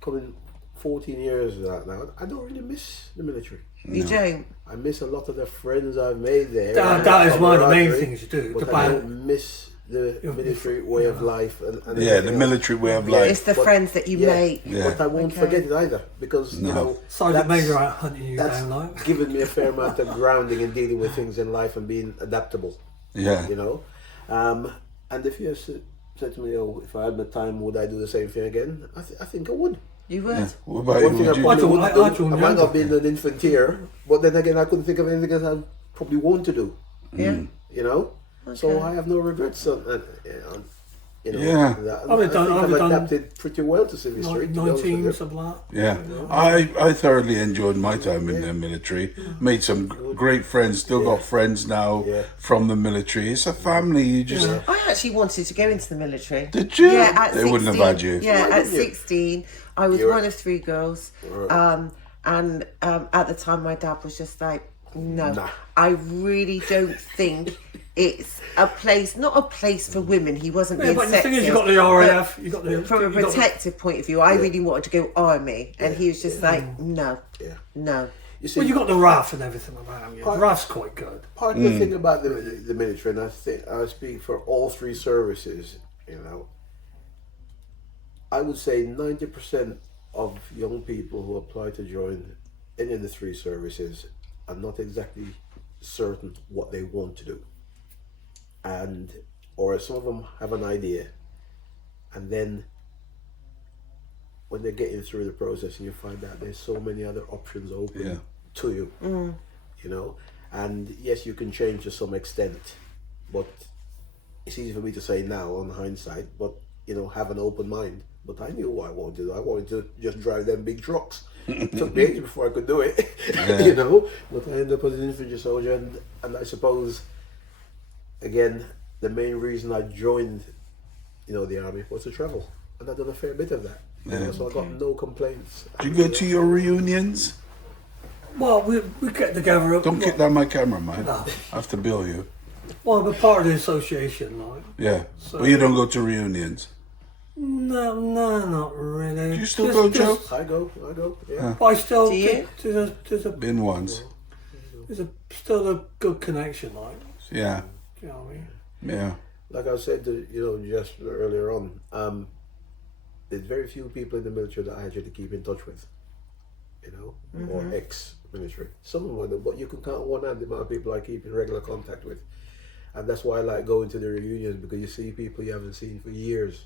coming 14 years of that now, I don't really miss the military. You don't? I miss a lot of the friends I've made there. That is one of the main camaraderie, things you do. But The I band. don't miss the military way of life. And Yeah, the everything else. military way of It's life. the But- friends that you make. Yeah. But I won't Okay. forget it either, because you know Sergeant Major out hunting you that's down, like. given me a fair amount of grounding in dealing with things in life and being adaptable. Yeah. You know, and if you said to me, "Oh, if I had my time, would I do the same thing again?" I think I would. You would? Yeah. What about you? One thing I Would you? probably I wouldn't joined do, I the might not army. be an infantry, but then again, I couldn't think of anything else I probably want to do. Yeah. You know, so Okay. I have no regrets on, you know, Yeah. that. I've I think done- I've adapted pretty well to civil street. to be honest with 19, you. something like that. Yeah, I thoroughly enjoyed my time in the military. Made some great friends. Still got friends now Yeah. from the military. It's a family. You just I actually wanted to go into the military. Did you? Yeah, at They 16. wouldn't have had you. Yeah, Why at didn't you? 16, I was You're- one of 3 girls. And at the time, my dad was just like, no, Nah. I really don't think it's a place, not a place for women. He wasn't Yeah, being but the thing is, sexist, you got the RAF, you got the. from a you got the- protective point of view, I really wanted to go army. And he was just like, no, Yeah. no. You see, Well, you got the RAF and everything around you. The RAF's quite good. part of the thing about the military, and I think I speak for all 3 services, you know, I would say 90% of young people who apply to join any of the 3 services are not exactly certain what they want to do. And, or some of them have an idea, and then when they're getting through the process and you find out there's so many other options open Yeah. to you, you know, and yes, you can change to some extent, but it's easy for me to say now on hindsight, but you know, have an open mind. But I knew what I wanted to do. I wanted to just drive them big trucks. It took me ages before I could do it, you know, but I ended up as an infantry soldier, and I suppose, again, the main reason I joined, you know, the army was to travel, and I've done a fair bit of that. You know, so I got no complaints. Did you go to your reunions? Well, we get together. Don't kick down my camera, man. No. I have to bill you. Well, we're part of the association, like. Yeah. So- Well, you don't go to reunions. No, not really. Do you still go, Joe? I go, yeah. I still. Do you? Been once. There's still a good connection, like. Yeah. Do you know what I mean? Yeah. Like I said, you know, just earlier on, there's very few people in the military that I actually keep in touch with, you know, or ex-military. Some of them, are, but you can count on one hand the amount of people I keep in regular contact with, and that's why I like going to the reunions, because you see people you haven't seen for years,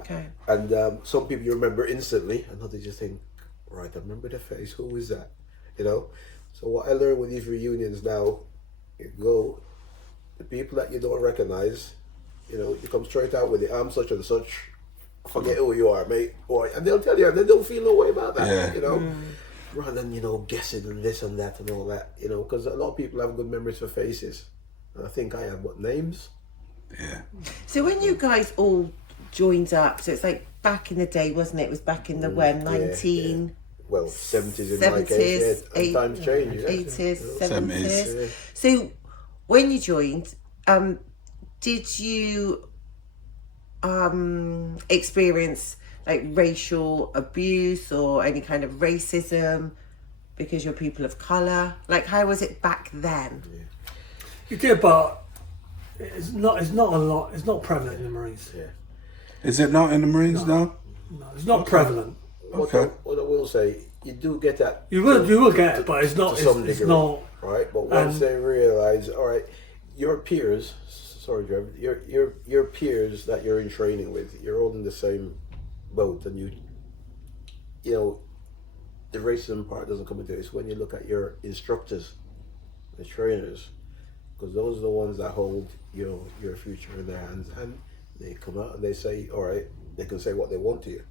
Okay. and some people you remember instantly, and others just think, right, I remember the face. Who is that? You know. So what I learned with these reunions now, you go, the people that you don't recognize, you know, you come straight out with it. I'm such and such. Forget who you are, mate. Or and they'll tell you, and they don't feel no way about that. Yeah. You know, rather than guessing and this and that and all that. You know, because a lot of people have good memories for faces, and I think I have what names. Yeah. So when you guys all joined up, so it's like back in the day, wasn't it? It was back in the when, 19... Well, 70s in my case, yeah, and times change. Yeah. 80s, 70s. 70s. So when you joined, did you experience like racial abuse or any kind of racism because you're people of colour? Like, how was it back then? You did, but it's not a lot. It's not prevalent in the Marines. Yeah. Is it not in the Marines now? No, it's not prevalent. Okay. What I will say, you do get that. You will get it, but it's not. to some It's degree, not. right. But once they realize, all right, your peers, sorry, Trevor, your peers that you're in training with, you're all in the same boat, and you know, the racism part doesn't come into it. It's when you look at your instructors, the trainers, because those are the ones that hold your future in their hands, and they come out and they say, all right, they can say what they want to you.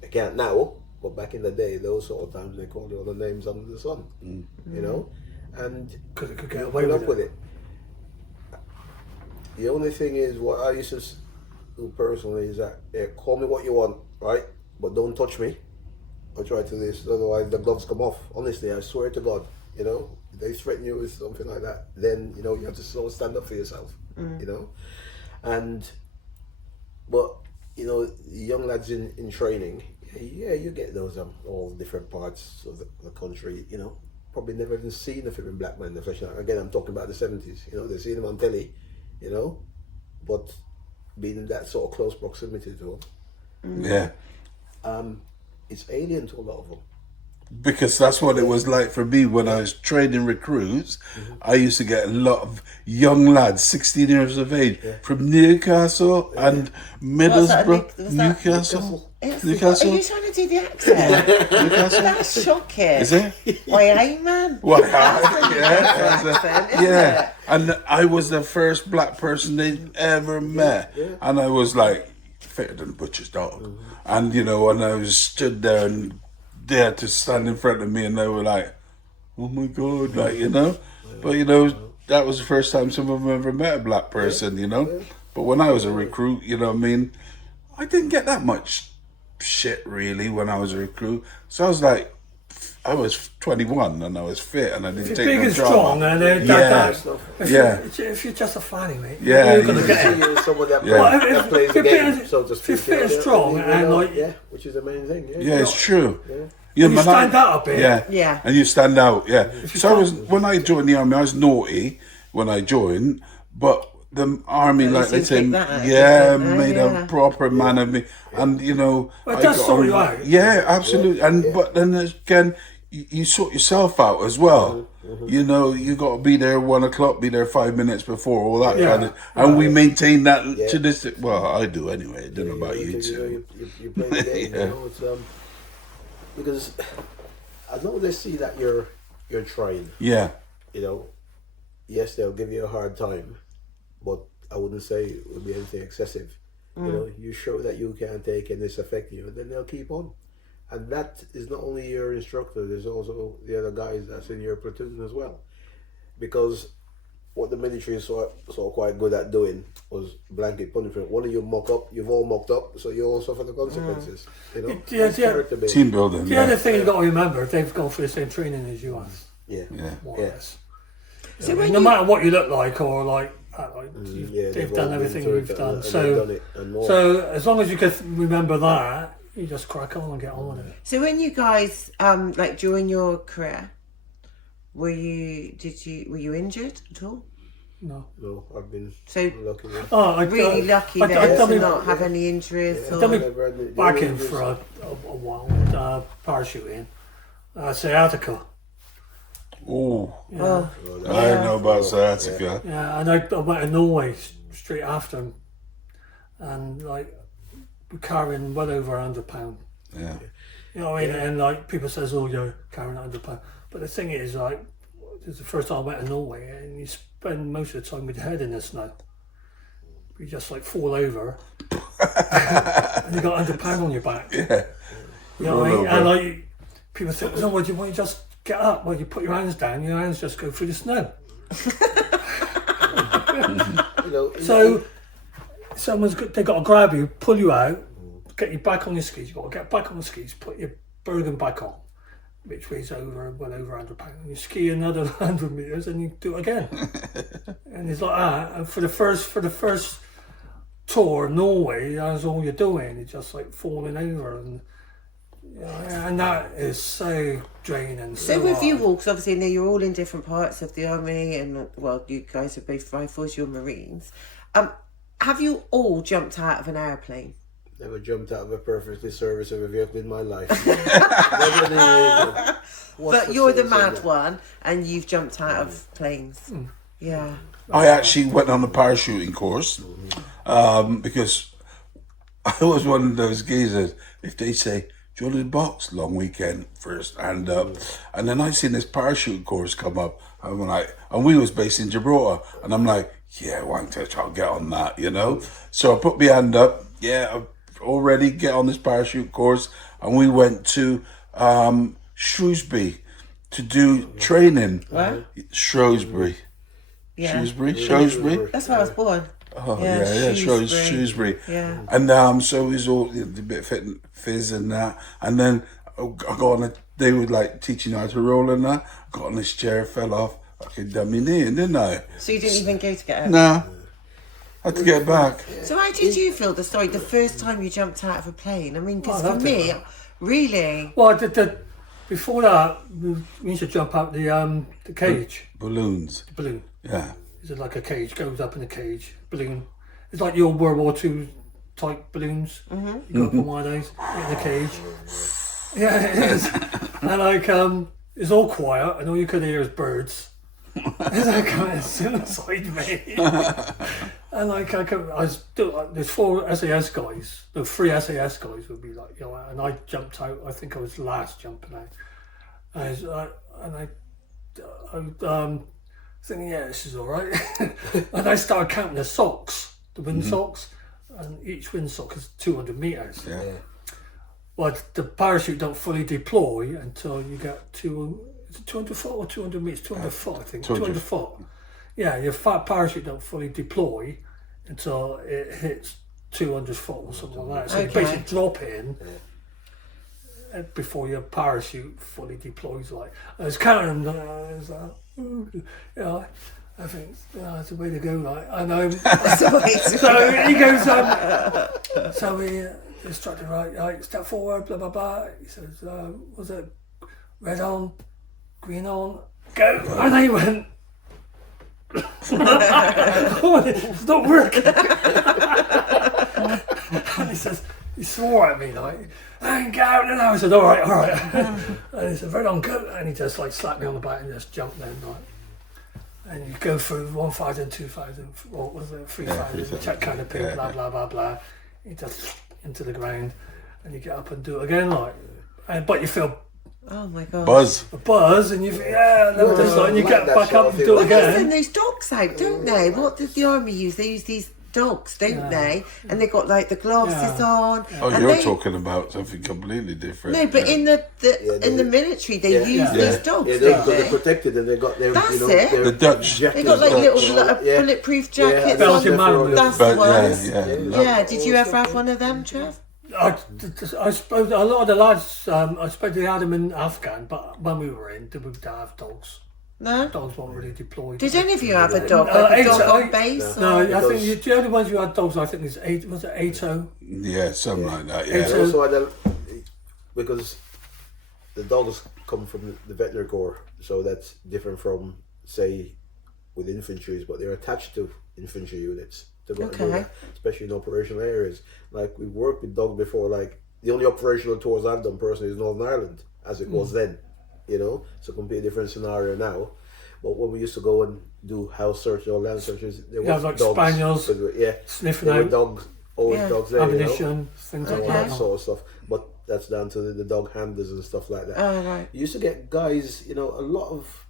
They can't now, but back in the day, those sort of times they called you all the names under the sun, you know, and Because it could get you away put with up with it. it. The only thing is, what I used to do personally is that, call me what you want, right, but don't touch me or try to do this, otherwise the gloves come off. Honestly, I swear to God, you know, if they threaten you with something like that, then you know you have to sort of stand up for yourself, you know, but you know, the young lads in training, yeah, you get those all different parts of the country, you know, probably never even seen a flipping black man in the flesh. Again, I'm talking about the 70s, you know, they've seen him on telly, you know, but being in that sort of close proximity to him, Yeah. it's alien to a lot of them. Because that's what it was like for me when I was training recruits. I used to get a lot of young lads, 16 years of age, from Newcastle and Middlesbrough. Was that Newcastle? Are Newcastle? you trying to do the accent? Newcastle? That's shocking. Is it? Why, hey, man? Well, That's a yeah, Newcastle accent, isn't yeah. it? And I was the first black person they'd ever met. And I was like, fitter than Butcher's dog. And, you know, and I was stood there and they had to stand in front of me and they were like, oh my God, like, you know. But, you know, that was the first time some of them ever met a black person, you know. But when I was a recruit, you know what I mean, I didn't get that much shit really when I was a recruit. So I was like, I was 21 and I was fit and I didn't If take you're big no and drama. strong, and if you're just a fanny, mate, Yeah, you're gonna you- get it. See you as someone that, Yeah. Well, that plays the if you're game, so to if you're speak. fit and strong, and like yeah, which is the main thing. Yeah, Yeah, it's true. Yeah, you man, stand out a bit. Yeah, Yeah. and you stand out. Yeah. So I was when I joined the army, I was naughty when I joined, but the army, At like least they you say, picked that out, yeah, didn't they? made Yeah. a proper man of me, and you know, Well, it I does got sort on- you out. Yeah, absolutely. And but then again, you sort yourself out as well. You know, you got to be there 1 o'clock, be there 5 minutes before, all that Yeah. kind of, and we maintain that to this. Well, I do anyway. I don't know about you because, you know, two. you play the game. Yeah. You know, it's because as long as they see that you're trying, Yeah, you know, yes, they'll give you a hard time, but I wouldn't say it would be anything excessive. You know, you show that you can take and it's affecting you, then they'll keep on. And that is not only your instructor, there's also the other guys that's in your platoon as well. Because what the military is sort of quite good at doing was blanket punishment. One of you muck up, you've all mucked up, so you all suffer the consequences. You know, Yeah, It's yeah. character based. team building. The Yeah, other thing you've got to remember, they've gone through the same training as you have, Yeah. yeah. more or Yeah. less. So when No you, matter what you look like or like, Yeah, they've all done been everything through you've it done. and they've So, done it and more. so as long as you can remember that, you just crack on and get on with it. so when you guys, like during your career, were you injured at all? No. No, I've been So lucky. Oh, really lucky I've there done to it not have any injuries. done Or, it Never had any- back in for a while, parachuting, sciatica. Oh, oh, I know about sciatica. Yeah, and I went to Norway straight after him, and like we're carrying well over £100. Yeah. You know what I mean? And like people says, "Oh, you're carrying £100," but the thing is, like, it's the first time I went to Norway, and you spend most of the time with your head in the snow. You just like fall over, and you got £100 on your back. Yeah. You know what I mean? Roll And over. like people think, "No, why do you just get up? Well, you put your hands down, your hands just go through the snow." You know, So they got to grab you, pull you out, get you back on your skis. You got to get back on the skis, put your Bergen back on, which weighs well over £100. You ski another 100 meters, and you do it again. And it's like that. And for the first tour, Norway, that's all you're doing. You're just like falling over, and that is so draining. so with you hard. all, 'cause obviously now you're all in different parts of the army, and well, you guys are both rifles, you're Marines. Have you all jumped out of an airplane? never jumped out of a perfectly serviceable vehicle in my life. Never did. But you're the mad one, and you've jumped out of planes. Yeah. I actually went on a parachuting course because I was one of those geezers. If they say Jordan Box, long weekend first, and then I seen this parachute course come up. I'm like, and we was based in Gibraltar, and I'm like, yeah, why don't I get on that, you know? So I put my hand up, yeah, I already get on this parachute course, and we went to Shrewsbury to do training. Where? Shrewsbury. Yeah. Shrewsbury. That's where I was born. Oh yeah, Shrewsbury. Yeah. And so it was all a bit fit and fizz and that. And then I got on they were like teaching you how to roll and that. I got on this chair, fell off, fucking done me knee in, didn't I? So you didn't even go to get out? Nah. Had to get back. So how did you feel the first time you jumped out of a plane? I mean, because Well, for I me, loved really, Well, before that, we used to jump out the cage, Balloons. the balloon. Yeah. Is it like a cage? Goes up in a cage, balloon. It's like your World War II type balloons. You go up on one of those, get in the cage. Yeah, it is. And like, it's all quiet, and all you could hear is birds. It's like coming suicide me. And like, there's 4 SAS guys. The 3 SAS guys would be like, you know, and I jumped out. I think I was last jumping out. And I thinking, yeah, this is all right. And I started counting the socks, the wind socks, and each wind sock is 200 meters. Yeah. Well, the parachute don't fully deploy until you get to, is it 200 foot or 200 meters? 200 foot, I think. 200 foot. Yeah, your parachute don't fully deploy until it hits 200 foot or something like that. So you Okay. basically drop in before your parachute fully deploys. Like, I was counting them, I was like, you know, I think that's the way to go. Like, and so so he goes, so the instructor, right, step forward, blah blah blah. He says, was it red on, green on, go? And I went, oh, it's not working. And he says, he swore at me like, and go out. And I said, all right. And he said, red on, go. And he just like slapped me on the back and just jumped then, like. And you go through 1,000, 2,000, what was it, 3,000, check kind of pin, blah, blah, blah, blah. You just into the ground and you get up and do it again, like. But you feel Oh my god. Buzz. a buzz and you think, yeah, no, just like, and you Like get that back sort up of and do it thing. They send again. those dogs out, don't they? What did the army use? They use these dogs, don't they? And they got like the glasses Yeah. on. Oh, and you're they, talking about something completely different. No, but in the in the they- military they Yeah. use Yeah. these Yeah. dogs, Yeah, don't they're they? protected and they got their, That's you know, it. their The Dutch. They got like jackets, little yeah. bulletproof jackets Belgian on. Malamute. That's But the ones. yeah. Yeah, did you ever have one of them, Trev? I suppose a lot of the lads, I suppose they had them in Afghan, but when we were in, they would have dogs. No? Dogs weren't really deployed. Did any of you have a dog? Like a dog on base? No, or- I think the only ones who had dogs, I think, was it Ato? Yeah, something like that. And Yeah. also, because the dogs come from the veterinary corps, so that's different from, say, with infantries, but they're attached to infantry units. To go and do Okay. that, especially in operational areas. Like, we've worked with dogs before, like, the only operational tours I've done personally is Northern Ireland, as it was then, you know? It's a completely different scenario now. But when we used to go and do house searches or land searches, there Yeah, was like dogs. spaniels, Yeah, sniffing there were out dogs, always Yeah. dogs there, you know? ammunition, things like And all Okay. that sort of stuff. But that's down to the dog handlers and stuff like that. Oh, right. You used to get guys, you know, a lot of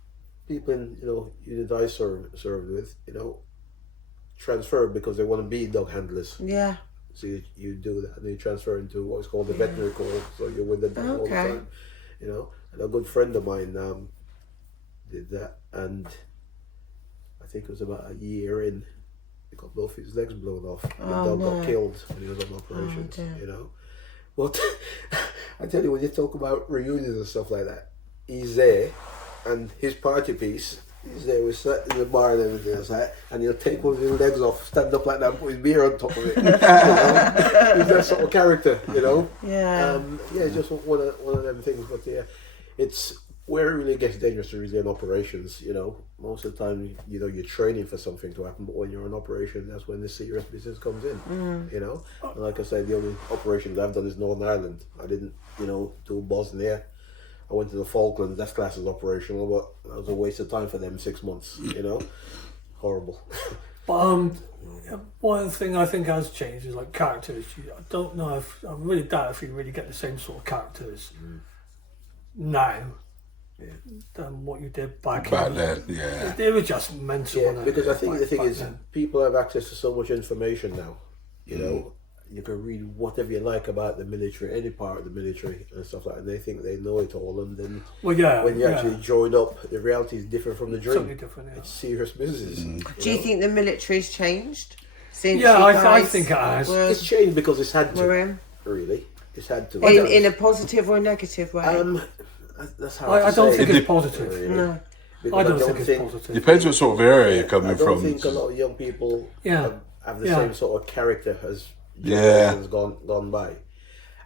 people in, you know, unit I served with, you know, transferred because they want to be dog handlers. Yeah. So you do that and you transfer into what's called the veterinary corps. So you're with the dog all the Okay. time, you know. And a good friend of mine did that, and I think it was about a year in, he got both his legs blown off. The Oh, dog no. got killed when he was on operations, dear. you know. But I tell you, when you talk about reunions and stuff like that, he's there, and his party piece, he's there, we sat in the bar and everything else, right? And he'll take one of his legs off, stand up like that, and put his beer on top of it. You know? He's that sort of character, you know. Yeah. Yeah, it's just one of them things. But yeah, it's where it really gets dangerous is in operations. You know, most of the time, you know, you're training for something to happen, but when you're on operation, that's when the serious business comes in. You know, and like I said, the only operations I've done is Northern Ireland. I didn't, you know, do Bosnia. I went to the Falklands. That's classed as operational, but that was a waste of time for them. 6 months. You know, horrible. But one thing I think has changed is like characters. I don't know if I really doubt if you really get the same sort of characters now than what you did back then, yeah. They were just mental. Yeah, weren't because they, I think the thing back is, then? people have access to so much information now. You know, you can read whatever you like about the military, any part of the military and stuff like that. And they think they know it all, and then Well, yeah. when you yeah. actually join up, the reality is different from the dream. Something different. Yeah. It's serious business. Do you think the military's changed since Yeah, you I guys think it has. were, It's changed because it's had to. were in? Really, it's had to. In a positive or negative way? That's hard I to don't say. think it's positive. Really. No. Because I don't think it's positive. Depends what sort of area you're coming I don't from. think a lot of young people Yeah. have the Yeah. same sort of character as Yeah. generations gone by.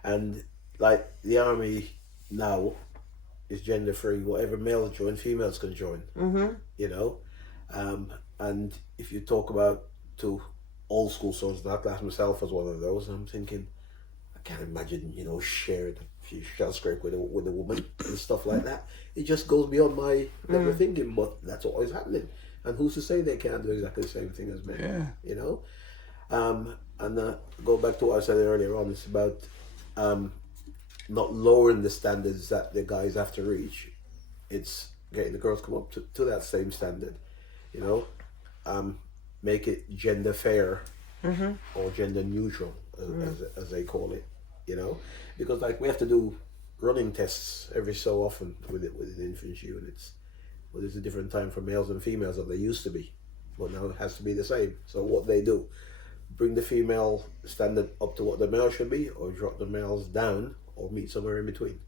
And like the army now is gender free. Whatever males join, females can join. You know, and if you talk about to old school sons, and I class myself as one of those, I'm thinking, I can't imagine, you know, sharing a few shell scrape with a woman and stuff like that. It just goes beyond my level of thinking, but that's what is happening. And who's to say they can't do exactly the same thing as men? Yeah. You know? And go back to what I said earlier on, it's about not lowering the standards that the guys have to reach. It's getting the girls come up to that same standard, you know? Make it gender fair or gender neutral, as they call it, you know? Because like we have to do running tests every so often with the infantry units. Well, there's a different time for males and females than there used to be, but now it has to be the same. So what they do, bring the female standard up to what the male should be, or drop the males down, or meet somewhere in between.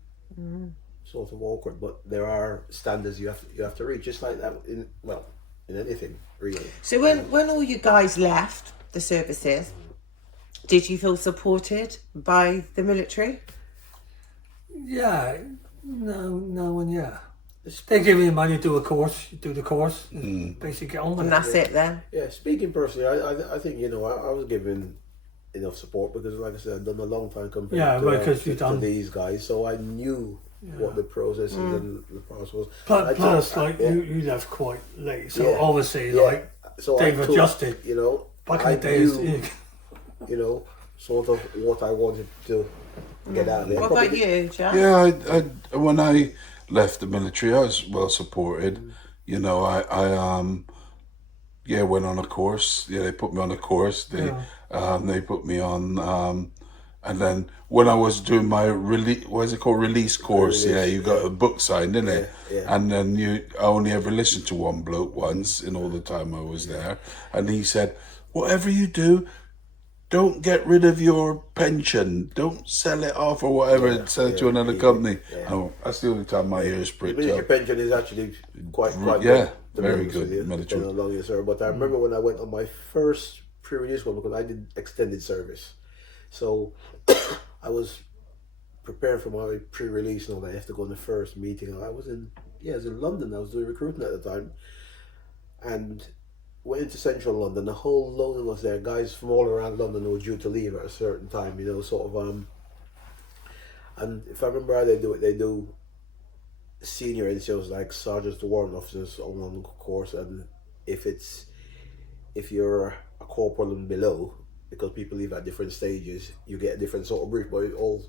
Sort of awkward, but there are standards you have to reach, just like that in anything really. So when all you guys left the services, did you feel supported by the military? Yeah. No, and yeah. They give you money to do a course. You do the course. Basically, get on with And it. that's it then? Yeah, speaking personally, I think, you know, I was given enough support because, like I said, I've done a long time compared Yeah, to, right, 'cause you've to done- these guys, so I knew what the processes and the process was. Plus, I- like yeah, you left quite late, so Yeah. obviously, yeah. like So they've I took, adjusted. You know, Back in I the days, knew, you know, sort of what I wanted to get out of it. What Probably about you, Jack? Yeah, I when I left the military, I was well supported. You know, I went on a course. Yeah, they put me on a course. They put me on, and then when I was doing my release course, Release, you got a book signed, didn't it? Yeah. And then I only ever listened to one bloke once in all the time I was there, and he said, "Whatever you do, don't get rid of your pension. Don't sell it off or whatever and sell it to another company." Oh, that's the only time my ears pricked Military up. pension is actually quite Yeah, good. to be very honest good, with you, military. depending on how long you serve. But I remember when I went on my first pre-release one, because I did extended service, so I was preparing for my pre-release and all that. I have to go on the first meeting. I was in London. I was doing recruiting at the time, and went into central London. The whole London was there. Guys from all around London who were due to leave at a certain time. You know, sort of and if I remember how they do it, they do senior NCOs like sergeants to warrant officers on one course, and if you're a corporal and below, because people leave at different stages, you get a different sort of brief, but it all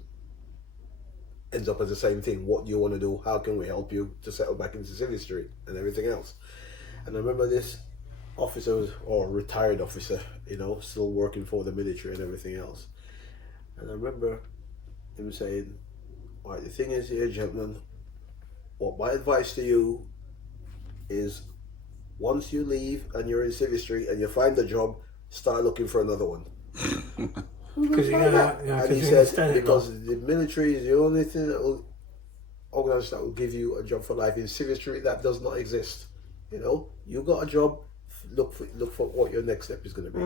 ends up as the same thing. What do you want to do? How can we help you to settle back into civility and everything else? And I remember this officer, or retired officer, you know, still working for the military and everything else. And I remember him saying, "Right, the thing is here, gentlemen, what my advice to you is, once you leave and you're in civility and you find a job, start looking for another one." Because And he said, because the military is the only thing that will organize that will give you a job for life. In civility, that does not exist. You know, you got a job, look for what your next step is going to be.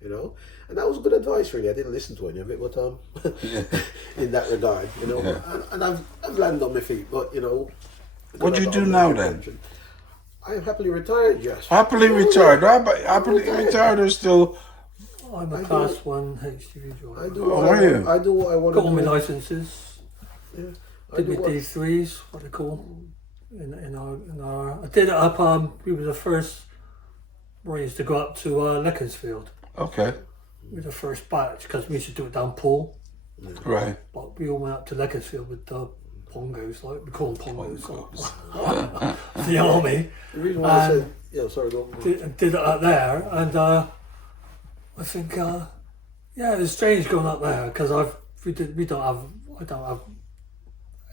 You know, and that was good advice. Really, I didn't listen to any of it, but in that regard, you know, and I've landed on my feet. But you know, What do you do now then? I am happily retired. Yes, Happily retired. Happily retired or still? I'm a class 1 HGV driver. I do. Oh, what are you? I do what I want to Got all my do. licenses. Yeah, I Did do my what- D3s, what they call. In our I did it up. We were the first Marines to go up to Leckensfield Okay. with the first batch because we used to do it down Poole. Right. But we all went up to Leckensfield with the pongos, like we call them pongos. The army. The reason why I said, sorry, go. Did it up there, and I think yeah, it's strange going up there because I don't have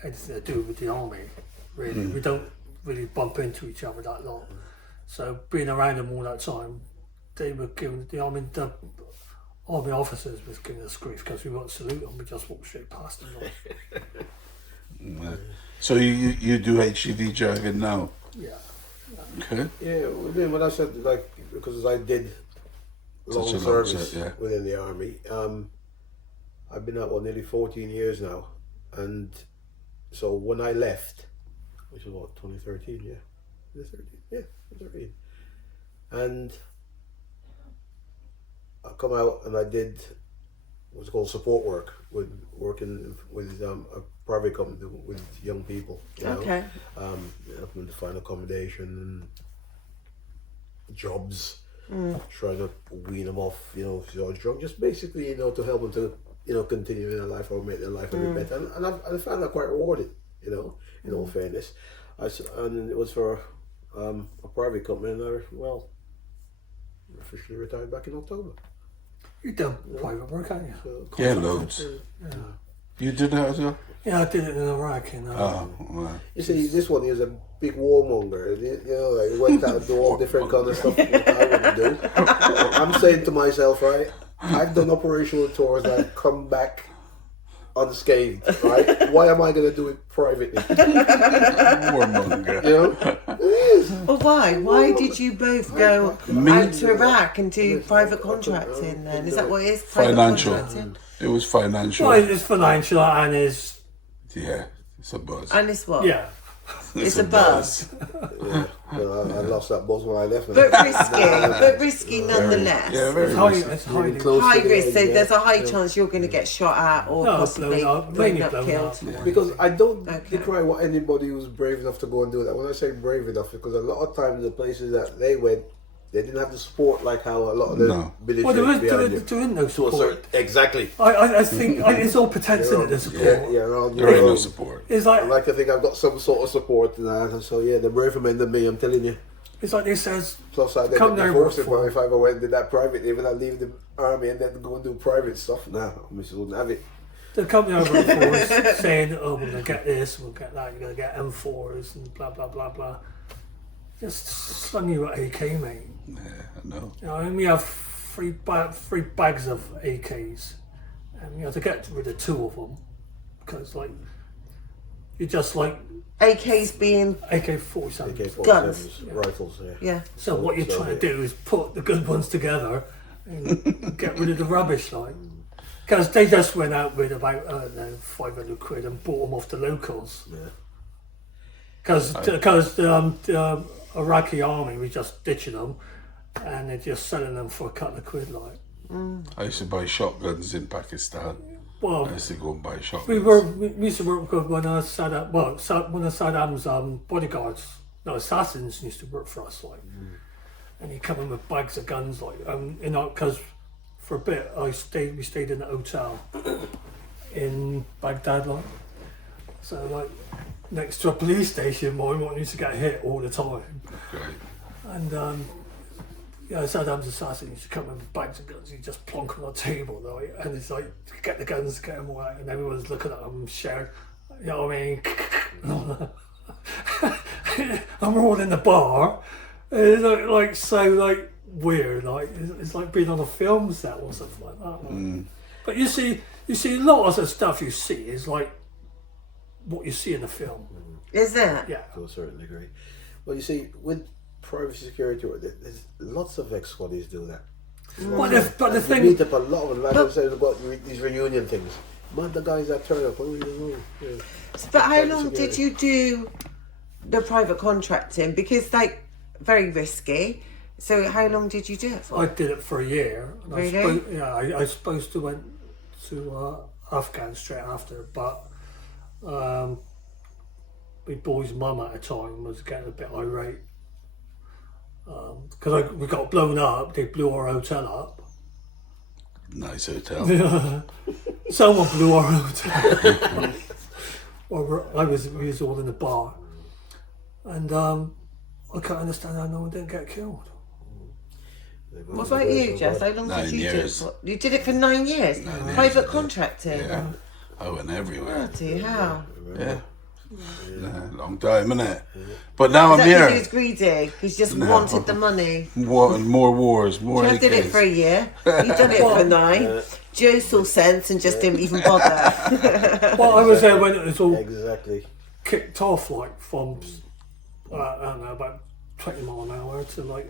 anything to do with the army really. We don't really bump into each other that lot. So being around them all that time, they were giving the army officers was giving us grief because we won't salute them. We just walk straight past them. So you do HGV driving now? Yeah. Okay. Yeah, I mean, when I said, like, because I did long Such a long service set, yeah. within the army, I've been out nearly 14 years now, and so when I left, which was what, 2013, yeah, 2013, and I come out and I did what's called support work, working with a private company with young people. You know? Okay. Helping them to find accommodation and jobs, trying to wean them off, if you're drunk, just basically, to help them to, continue in their life or make their life a bit better. And I found that quite rewarding, in all fairness. And it was for a private company, and I officially retired back in October. You've done private work, haven't you? So, Yeah, loads. You did that as well? Yeah, I did it in Iraq. Oh, wow. you see, this one is a big warmonger. Like went out and do all different kind of stuff that I wouldn't do. I'm saying to myself, right, I've done operational tours and I've come back unscathed, right? Why am I going to do it privately? Warmonger. It is. Well, why? Why did you both go out to Iraq and do private contracting then? Is that what it is? Private Financial. contracting? It was financial. Well, it's financial and it's Yeah, it's a buzz. And it's what? yeah. It's a buzz. Yeah, well, I lost that buzz when I left. But risky nonetheless. Yeah, very It's, high, risky. it's highly Close High to the risk, edge, so yeah. there's a high chance you're going to get shot at or No, possibly blown up, blown mainly up, blown killed. up. Because I don't Okay. decry what anybody who's brave enough to go and do that. When I say brave enough, because a lot of times the places that they went, they didn't have the support like how a lot of the No. military Well, there is behind no you. To a support. certain, exactly. I think it's all pretending that there's support. Yeah, on There your ain't no own. support. It's I like like to think I've got some sort of support and that, and so yeah, they're braver men than me, I'm telling you. they says Plus I Come didn't there, force it, work but if I ever went and did that privately, when I leave the army and then go and do private stuff, nah, I just wouldn't have it. the company over for us saying, "Oh, we're gonna get this, we'll get that. You're gonna get M4s and blah blah blah blah." Just slung you at AK, mate. Yeah, I know. I mean, we have three bags of AKs, and you have to get rid of two of them because, like, you just like AKs being, AK-47. AK-47s, Guns. rifles, yeah. yeah. So what you're trying to do is put the good ones together and get rid of the rubbish, like. Because they just went out with about, I don't know, 500 quid and bought them off the locals. Yeah. Because the Iraqi army was just ditching them and they're just selling them for a couple of quid, like. I used to buy shotguns in Pakistan. Well, I used to go and buy shotguns. we used to work with one of Saddam's bodyguards, no, assassins used to work for us, like. And he'd come in with bags of guns, like, because for a bit we stayed in a hotel in Baghdad, like. So, like, next to a police station, my one used to get hit all the time. Great. And Saddam's assassin used to come in with bags of guns, he'd just plonk them on the table, right? And it's like, get the guns, get them away, and everyone's looking at them, sharing, you know what I mean? And we're all in the bar, and it's like so like weird, like it's like being on a film set or something like that. Like. But you see a lot of the stuff you see is like what you see in the film. Is it? Yeah. To a certain degree. Well, you see, with private security, there's lots of ex-squaddies do that. But the You thing, meet up a lot of them, like I said about these reunion things. Man, the guys that turn up, yeah. But how long did you do the private contracting? Because, like, very risky. So how long did you do it for? I did it for a year. And Really? I was supposed to went to Afghan straight after, but my boy's mum at the time was getting a bit irate, because we got blown up. They blew our hotel up. Nice hotel. Someone blew our hotel. We was all in the bar, and I can't understand how no one didn't get killed. What about you, Jess? How long did 9 you years. do it? You did it for 9 years? Private contracting? Yeah. I went everywhere. Bloody hell. Yeah. Long time, innit? But now Is I'm that because he here. was greedy? He just wanted the money. More wars, more I did it AKs. for a year. You done it for 9. Joe saw sense and just didn't even bother. Well, I was there when it was all Exactly. kicked off, like from I don't know, about 20 mile an hour to like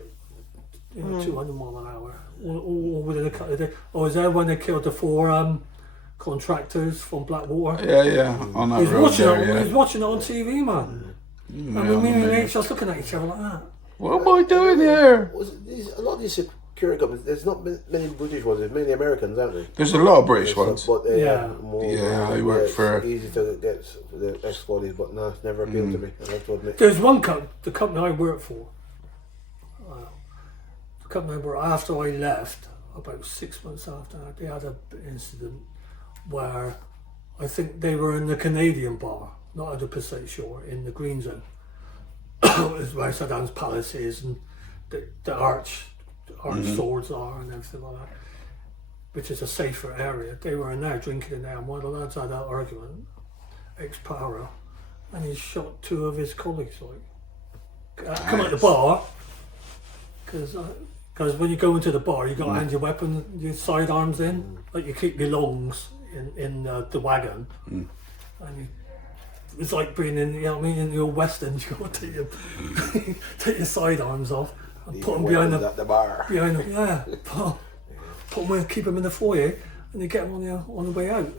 200 mile an hour, all within a couple of days. I was there when they killed the 4 contractors from Blackwater. Yeah, on that He was road watching there, it. He yeah. was watching it on TV, man. And me and my mates just looking at each other like that. What am I doing here? A lot of these security companies, there's not many British ones, there's mainly Americans, aren't there? There's a lot of British ones. But they Yeah. are more, Yeah, I work it's for- easy to get the ex-squaddies, but no, it's never appealed to me, I have to admit. There's one the company I worked for. The company I worked after I left, about 6 months after, they had an incident where I think they were in the Canadian bar, not at the Pacific Shore, in the Green Zone. It was where Saddam's palace is and the arch swords are and everything like that, which is a safer area. They were in there drinking in there, and one of the lads had that argument, ex-para, and he shot 2 of his colleagues. Like, come out the bar, because when you go into the bar, you got to hand your weapon, your sidearms in, like you keep your longs in the wagon, and it's like being in, you know what I mean, in your westerns. You got to take your take your sidearms off and put them behind at the bar. put them, keep them in the foyer, and you get them on the way out.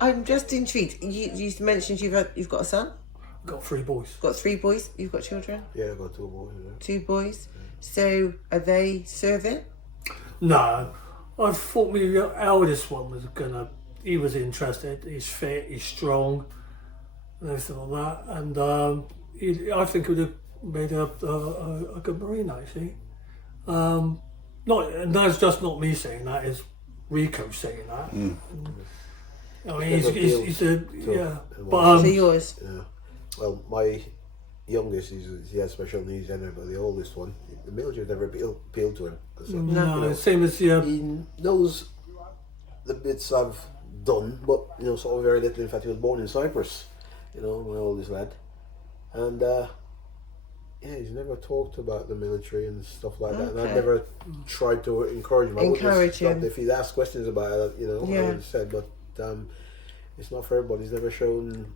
I'm just intrigued. You mentioned you've got a son? Got 3 boys. Got 3 boys? You've got children? Yeah, I got 2 boys. Yeah. 2 boys? So are they serving? No, I thought my eldest one was gonna. He was interested. He's fit. He's strong, and everything like that. And I think he would have made a good Marine actually. Not, and that's just not me saying that. It's Rico saying that. I mean, he's a yeah. But So yours? Yeah. Well, my youngest, he has special needs, anyway, but the oldest one, the military never appealed to him. So, no, same as yeah. he knows the bits I've done, but sort of very little. In fact, he was born in Cyprus, my oldest lad, and he's never talked about the military and stuff like that. And I've never tried to encourage him. Encourage him. If he'd asked questions about it, I would have said, but it's not for everybody. He's never shown,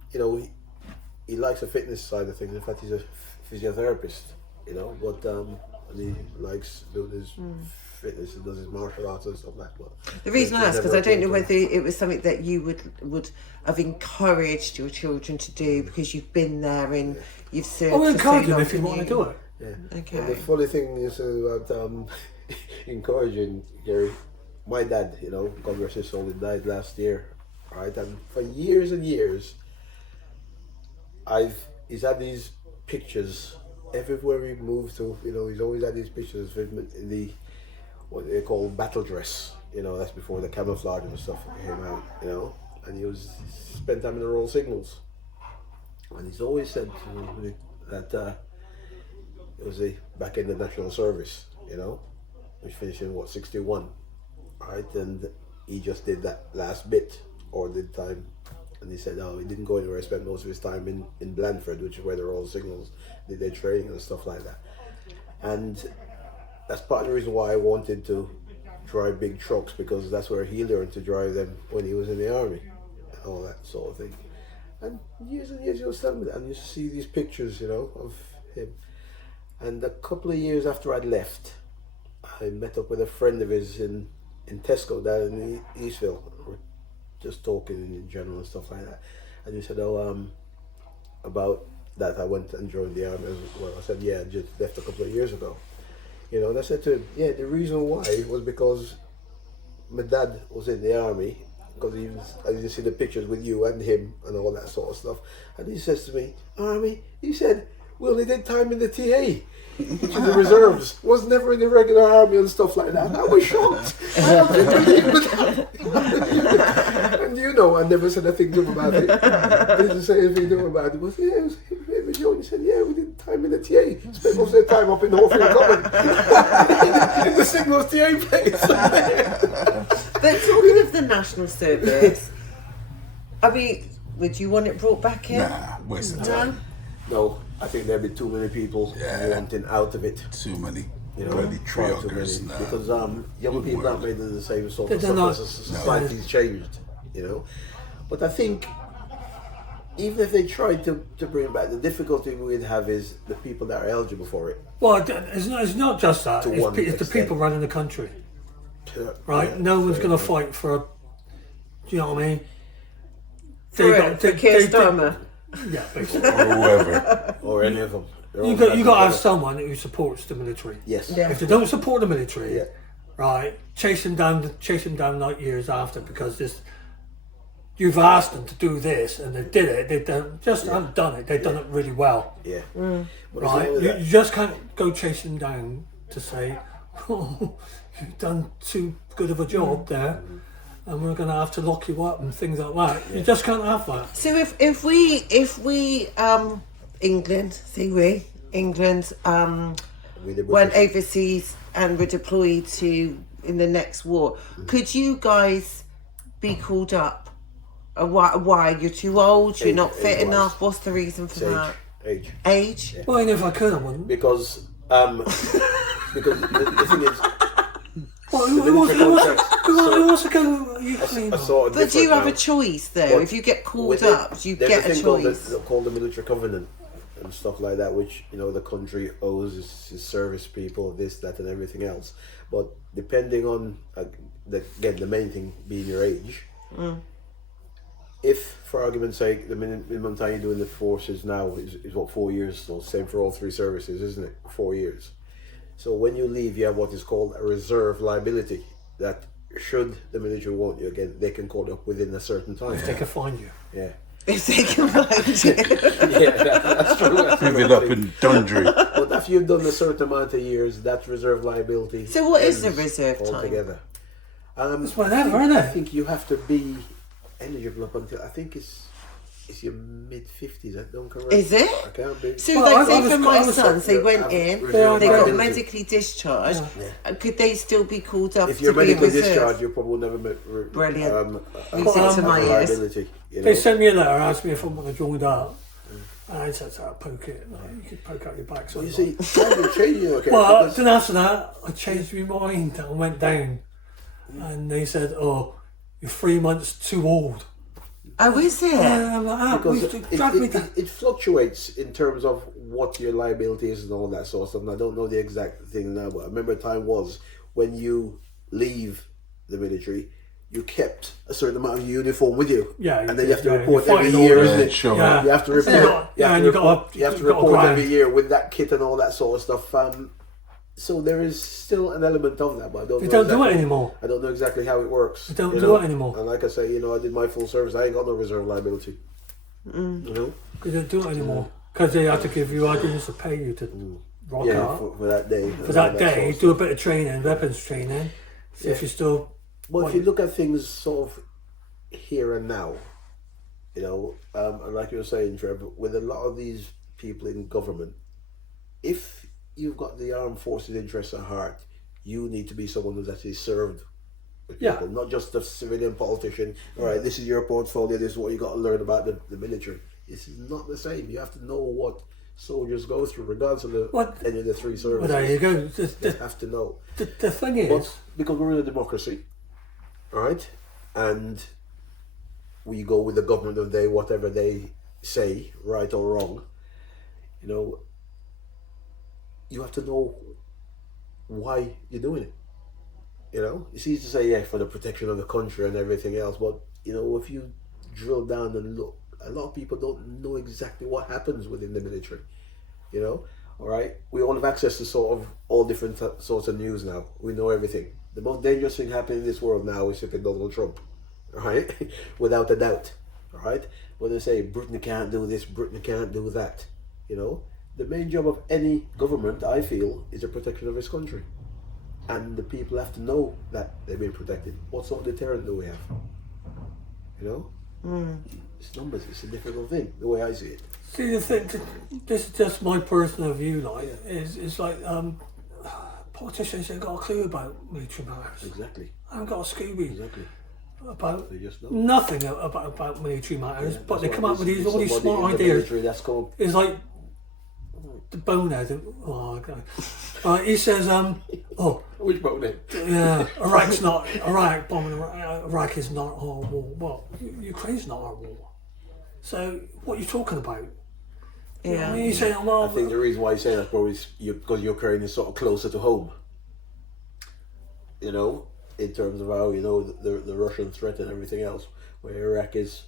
he likes the fitness side of things. In fact, he's a physiotherapist, but and he likes doing his fitness and does his martial arts and stuff like that. But The reason I ask, never because I don't know appealed whether it was something that you would have encouraged your children to do because you've been there and you've served. I would for so encourage him long if he and wanted to do it. to him. Yeah. Okay. And the funny thing is about encouraging Gary. My dad, God rest his soul, he died last year, right? And for years and years, he's had these pictures everywhere we moved to. He's always had these pictures of him in the what they call battle dress. That's before the camouflage and stuff came out. And he spent time in the Royal Signals, and he's always said to me that it was back in the National Service. Which finished in 61, right? And he just did that last bit, or did time. And he said, he didn't go anywhere. He spent most of his time in Blandford, which is where the Royal Signals did their training and stuff like that. And that's part of the reason why I wanted to drive big trucks, because that's where he learned to drive them when he was in the army and all that sort of thing. And years he was telling me that, and you see these pictures, of him. And a couple of years after I'd left, I met up with a friend of his in Tesco down in Eastville. We're just talking in general and stuff like that. And he said, about that I went and joined the army as well. I said, I just left a couple of years ago. And I said to him, the reason why was because my dad was in the army, because I didn't see the pictures with you and him and all that sort of stuff. And he says to me, Army, he said, We only did time in the TA, which is the reserves. Was never in the regular army and stuff like that. I was shocked. And you know, I never said a thing to him about it. I didn't say anything to him about it. But yeah, it was Joe. He said, yeah, we did time in the TA. Spent most of the time up in the Horfield Common. In the Signals TA place. But talking of the national service, I mean, would you want it brought back in? Nah, waste of time. No? No, I think there'd be too many people wanting out of it. Too many. You know, Bloody far too triggers. many. Nah. Because young people aren't made of the same sort of They're stuff not. as society's changed, you know. But I think even if they tried to bring it back, the difficulty we'd have is the people that are eligible for it. Well, it's not just that. To one It's the extent. people running the country, right? Yeah, No one's fair going to enough. fight for. Do you know what I mean? For Keir Starmer. Yeah, basically. Or whoever. Or any of them. They're all You got to have together. someone who supports the military. Yes. Yeah. If they don't support the military, Yeah. right, chase them down like years after because you've asked them to do this and they did it. They haven't done it. They've done it really well, Yeah. But it's right? not only You that. just can't go chase them down to say, "Oh, you've done too good of a job there, and we're going to have to lock you up and things like that." You just can't have that. So if we England, England With the went British. overseas and were deployed to in the next war, could you guys be called up? Why? You're too old. You're not fit Age-wise. enough. What's the reason for that? Age. Age. Well, even if I could, I wouldn't. Because the thing is, Well, the who military wants contracts. who wants to go Ukraine? I saw it But do you different have a now. choice though? But If you get called with it, up, you there's get a a thing choice. called the military covenant and stuff like that, which the country owes its service people, this, that, and everything else. But depending on the main thing being your age, if for argument's sake the minimum time you do in the forces now is what, 4 years, so same for all three services, isn't it? 4 years. So when you leave, you have what is called a reserve liability. That should the military want you again, they can call it up within a certain time. They can find you. Yeah. If they can find you. That's true. That's Leave true. it up in Dundry. But after you've done a certain amount of years, that reserve liability. So what is the ends reserve time? altogether? It's whatever, isn't I it? think you have to be eligible up until, I think it's your mid-50s. I don't correct. Is it? I can't be. So, Well, like, I say was- for my I was- sons, they went Yeah, in, reserve they got liability. medically discharged. Could they still be called up If you're to be in medically reserve? discharged, you're probably never Brilliant. Music to my ears. liability. They sent me a letter, asked me if I want to join up. And I said, "I'll poke it. Like, you could poke out your back." So You see, times are changing. Okay. well, because- then after that, I changed my mind and went down. And they said, "Oh, you're 3 months too old." Oh, is it? I'm like, "Ah, because we dragged me down." it fluctuates in terms of what your liability is and all that sort of stuff. And I don't know the exact thing now, but I remember a time was when you leave the military, you kept a certain amount of uniform with you. Yeah, and you then you have to did, yeah, report you're every fighting year, all isn't that. it? Sure. Yeah. You have to report. Yeah, You have and to you got report, a- you have to you got a report grand. every year with that kit and all that sort of stuff. So there is still an element of that, but I don't. They know don't do exactly, it anymore. I don't know exactly how it works. They don't you do know? it anymore. And like I say, I did my full service. I ain't got no reserve liability. You know. They don't do it anymore. Because they have to give you ideas to pay you to rock Yeah, out. for that day. For that day, do a bit of training, weapons training. See if you're still. Well, if you look at things sort of here and now, and like you were saying, Trevor, with a lot of these people in government, if you've got the armed forces interests at heart, you need to be someone who's actually served with Yeah. people, not just a civilian politician. All right, this is your portfolio, this is what you got to learn about the military. This is not the same. You have to know what soldiers go through, regardless of any of the three services. Well, there you go. You have to know. The thing is, But because we're in a democracy, right, and we go with the government of the day, whatever they say, right or wrong, you have to know why you're doing it. It's easy to say, yeah, for the protection of the country and everything else, but if you drill down and look, a lot of people don't know exactly what happens within the military. All right, we all have access to sort of all different sorts of news now. We know everything. The most dangerous thing happening in this world now is flipping Donald Trump, all right, without a doubt. All right, when they say Britain can't do this, Britain can't do that, the main job of any government, I feel, is the protection of its country. And the people have to know that they're being protected. What sort of deterrent do we have? You know? It's numbers, it's a difficult thing, the way I see it. See, the thing, this is just my personal view, like, it's like, politicians ain't got a clue about military matters. Exactly. I haven't got a Scooby Exactly. about They just know. nothing about military matters, but they That's come why up with there's all these somebody smart in the ideas. military that's called, It's like the bonehead. Oh, okay. He says, which bonehead? yeah, Iraq bombing Iraq is not our war. Well, Ukraine's not our war. So what are you talking about? You know what I mean, he's saying, well, I think the reason why you say that probably is because Ukraine is sort of closer to home. You know, in terms of how, you know, the Russian threat and everything else, where Iraq is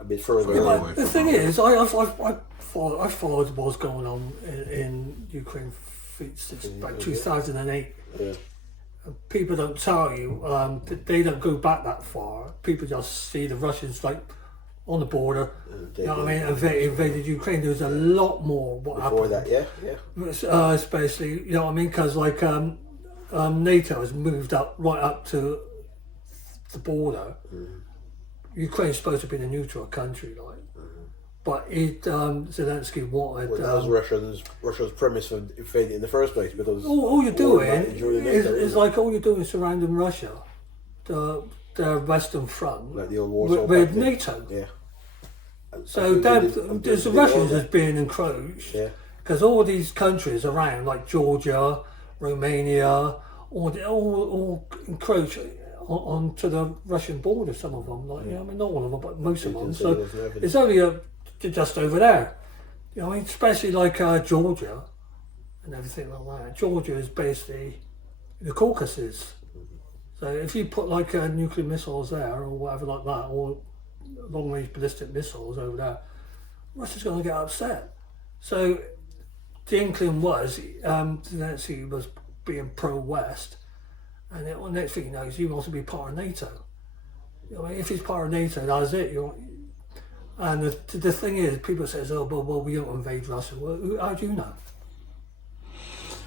a bit further yeah, away. but the thing is, I followed what's going on in Ukraine since about 2008. Yeah. People don't tell you that they don't go back that far. People just see the Russians like on the border. You know what I mean? Invaded Ukraine. There's a lot more what Before happened. that, yeah. Especially, you know what I mean? Because like NATO has moved up right up to the border. Ukraine's supposed to be a neutral country, like. But Zelensky wanted. Well, that was Russia's premise for invading in the first place, because all you're doing during is NATO, like all you're doing is surrounding Russia, the Western Front, like the old Warsaw with Pact, NATO. Yeah. So there's the Russians as being encroached, Yeah. because all these countries around, like Georgia, Romania, all encroach onto the Russian border. Some of them, like, you know, I mean, not all of them, but most of them. So it's only just over there. You know, I mean, especially like Georgia and everything like that. Georgia is basically the Caucasus. So if you put like nuclear missiles there or whatever like that, or long-range ballistic missiles over there, Russia's going to get upset. So the inkling was Zelensky was being pro-West, and the next thing he knows, he wants to be part of NATO. You know, if he's part of NATO, that's it. And the thing is, people say, "Oh, well, we don't invade Russia." Well, how do you know?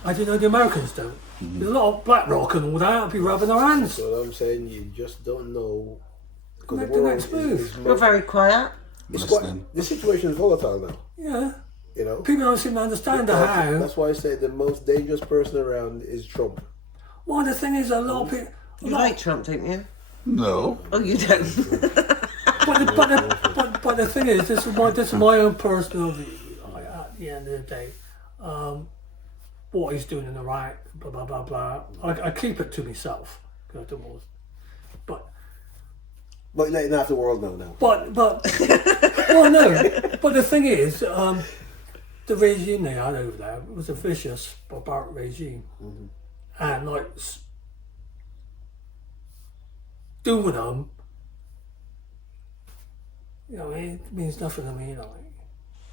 How do you know the Americans don't? There's a lot of BlackRock and all that. I'll be rubbing their hands. So I'm saying, you just don't know. Because Make the next move. You're very quiet. It's quite, the situation is volatile now. Yeah. You know. People don't seem to understand how. That's why I say the most dangerous person around is Trump. Well, the thing is, a lot of people. You like Trump, don't you? No. Oh, you don't. But the thing is, this is my own personal view. Like, at the end of the day, what he's doing in Iraq, blah blah blah blah. I keep it to myself. 'Cause I don't want. But letting half the world know now. well, no. But the thing is, the regime they had over there was a vicious, barbaric regime, and like doing them. You know, it means nothing to me, like,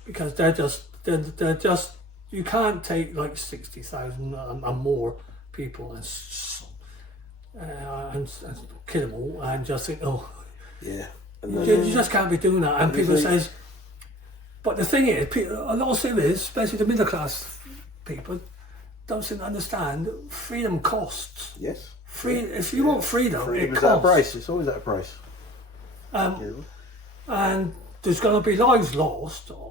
because they're just you can't take like 60,000 and more people and kill them all and just think, oh, Yeah. you just can't be doing that. And people like- says, but the thing is, a lot of civilians, especially the middle class people, don't seem to understand freedom costs. Yes. If you want freedom, Freedom it is at a costs. price. It's always at a price. You know? And there's going to be lives lost on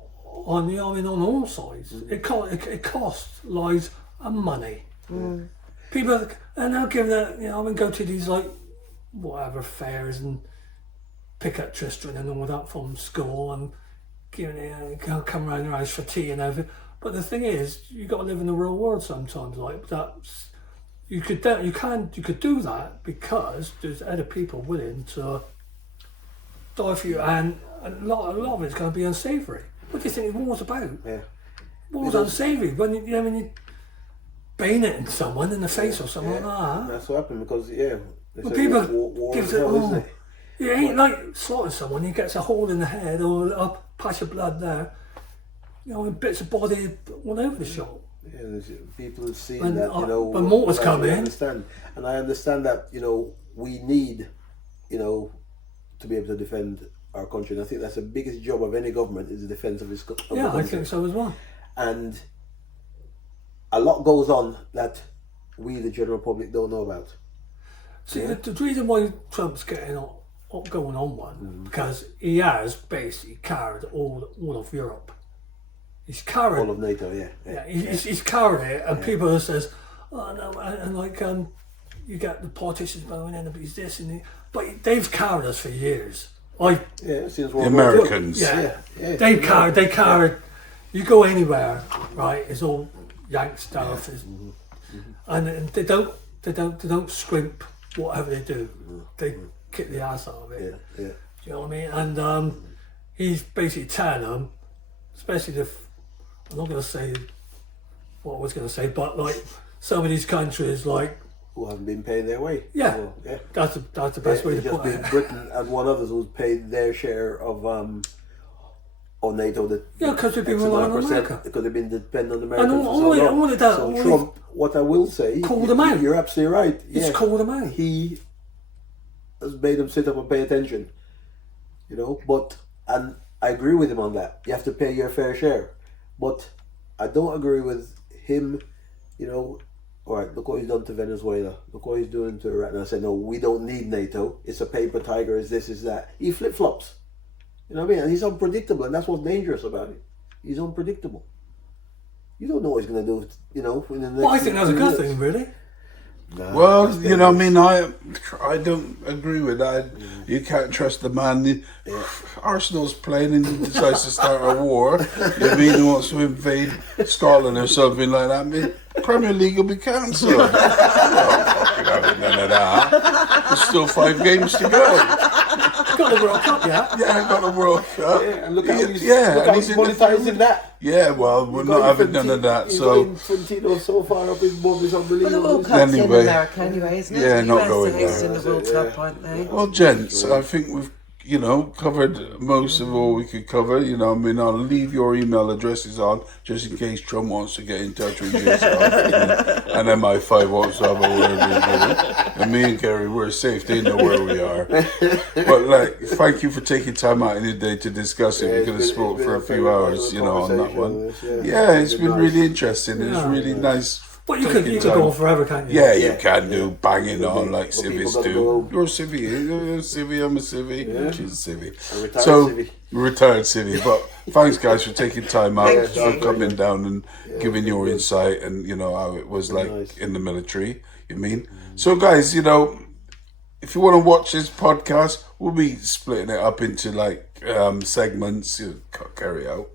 on all sides. It costs lives and money. People, and they'll give that, go to these like whatever fairs and pick up Tristan and all that from school and come around your house for tea and everything. But the thing is, you got to live in the real world sometimes. Like that, you could do that because there's other people willing to die for you, and a lot of it's going to be unsavoury. What do you think war's about? Yeah. War's unsavoury when you bayoneting someone in the face or something like that. That's what happened because But people war gives is it hell, all. isn't it? It ain't like slaughtering someone. He gets a hole in the head or a patch of blood there. And bits of body all over the shop. Yeah, there's people who see And, that, when mortars that's come what I in. understand. And I understand that, we need, to be able to defend our country. And I think that's the biggest job of any government is the defence of its country. Yeah, I think so as well. and a lot goes on that we, the general public, don't know about. See, the reason why Trump's getting going on one, because he has basically carried all of Europe. He's carried All of NATO, yeah. he's carried it, and people says, oh no, and like you get the politicians going in, he's this and but they've carried us for years. Yeah, since The World War II. Americans. Yeah, Yeah. they carried. You go anywhere, right? It's all Yank stuff, and they don't scrimp whatever they do. They kick the ass out of it. Yeah. Do you know what I mean? And he's basically telling them, especially I'm not going to say what I was going to say, but like some of these countries, like Who haven't been paying their way. yeah, So, yeah. that's the best way to It's just put been it. Britain and one others who's paid their share of NATO. That Yeah, because we've been X amount relying on of percent, America. because they've been dependent on America. And for all so it- long. all it does- So all it- Trump, what I will say, Called them out. You're absolutely right. It's Yeah. called them out. He has made them sit up and pay attention. But and I agree with him on that. You have to pay your fair share, but I don't agree with him. All right, look what he's done to Venezuela. Look what he's doing to Iraq. And I said, no, we don't need NATO. It's a paper tiger. It's this, it's that. He flip flops. You know what I mean? And he's unpredictable, and that's what's dangerous about it. He's unpredictable. You don't know what he's going to do. In the next. Well, I think that's a good few thing, really. Nah, Well, it's I mean, dangerous. I don't agree with that. You can't trust the man. Arsenal's playing and he decides to start a war. You mean he wants to invade Scotland or something like that? I mean, Premier League will be cancelled. Well, fucking having none of that. There's still 5 games to go. Got the World Cup, yeah. Yeah, I got the World Cup. Yeah, and look how he's, yeah, look and how he's he's in the monetizing that. Yeah, well, we're not having none of that. So. Infantino so far up his bum is Well, the unbelievable. World Cup's Anyway. in America anyway, isn't it? Yeah, the not US going are hosting there. the World Cup, aren't they? Well, gents, I think we've, covered most of all we could cover. I mean, I'll leave your email addresses on just in case Trump wants to get in touch with yourself and MI5 wants to have a word with you. And me and Gary, we're safe. They know where we are. But, thank you for taking time out in the day to discuss it. Yeah, We it's could have been- spoke it's for been a a few very hours, positive on that conversation one. on this, Yeah, it's It's been nice. really interesting. It's Yeah. really nice. But you taking could go time. on forever, can't you? Yeah, you Yeah. can do banging on like But civvies people gotta do. go- You're a civvy, you're a civvy, I'm a civvy, she's a civvy. A retired So, civvy. retired civvy. But thanks, guys, for taking time out, Thank for you. coming down and giving your insight and, how it was like nice. in the military, you mean? So, guys, if you want to watch this podcast, we'll be splitting it up into segments, carry out.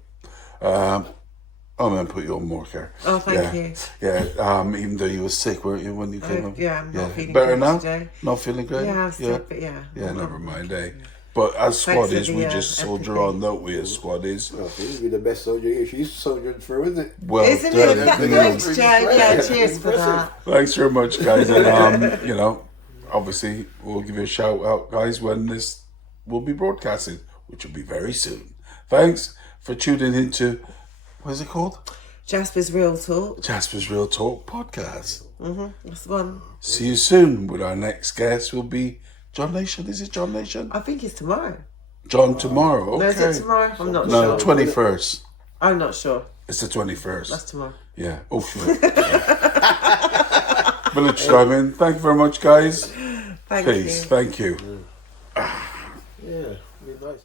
I'm going to put you on more care. Oh, thank you. Yeah, even though you were sick, weren't you, when you came up? Yeah, I'm not feeling Better good now? today. Not feeling great? Yeah, I'm still, but yeah. Yeah, never mind, eh? But as Thanks for squaddies, we the, just soldier empathy. on, don't we, as squaddies? I think he'd be the best soldier. She's soldiered through, isn't it? Well Isn't done. it? Thanks, Joe. Yeah, cheers for that. Thanks very much, guys. And, obviously, we'll give you a shout out, guys, when this will be broadcasted, which will be very soon. Thanks for tuning into, what is it called? Jasper's Real Talk. Jasper's Real Talk Podcast. That's the one. See you soon with our next guest will be John Nation. Is it John Nation? I think it's tomorrow. John tomorrow. No, Okay. is it tomorrow? I'm not No, sure. 21st. I'm not sure. It's the 21st. That's tomorrow. Yeah. Oh, shit. Village Driving. Thank you very much, guys. Thank Peace. you. Thank you. Yeah, it'd be nice.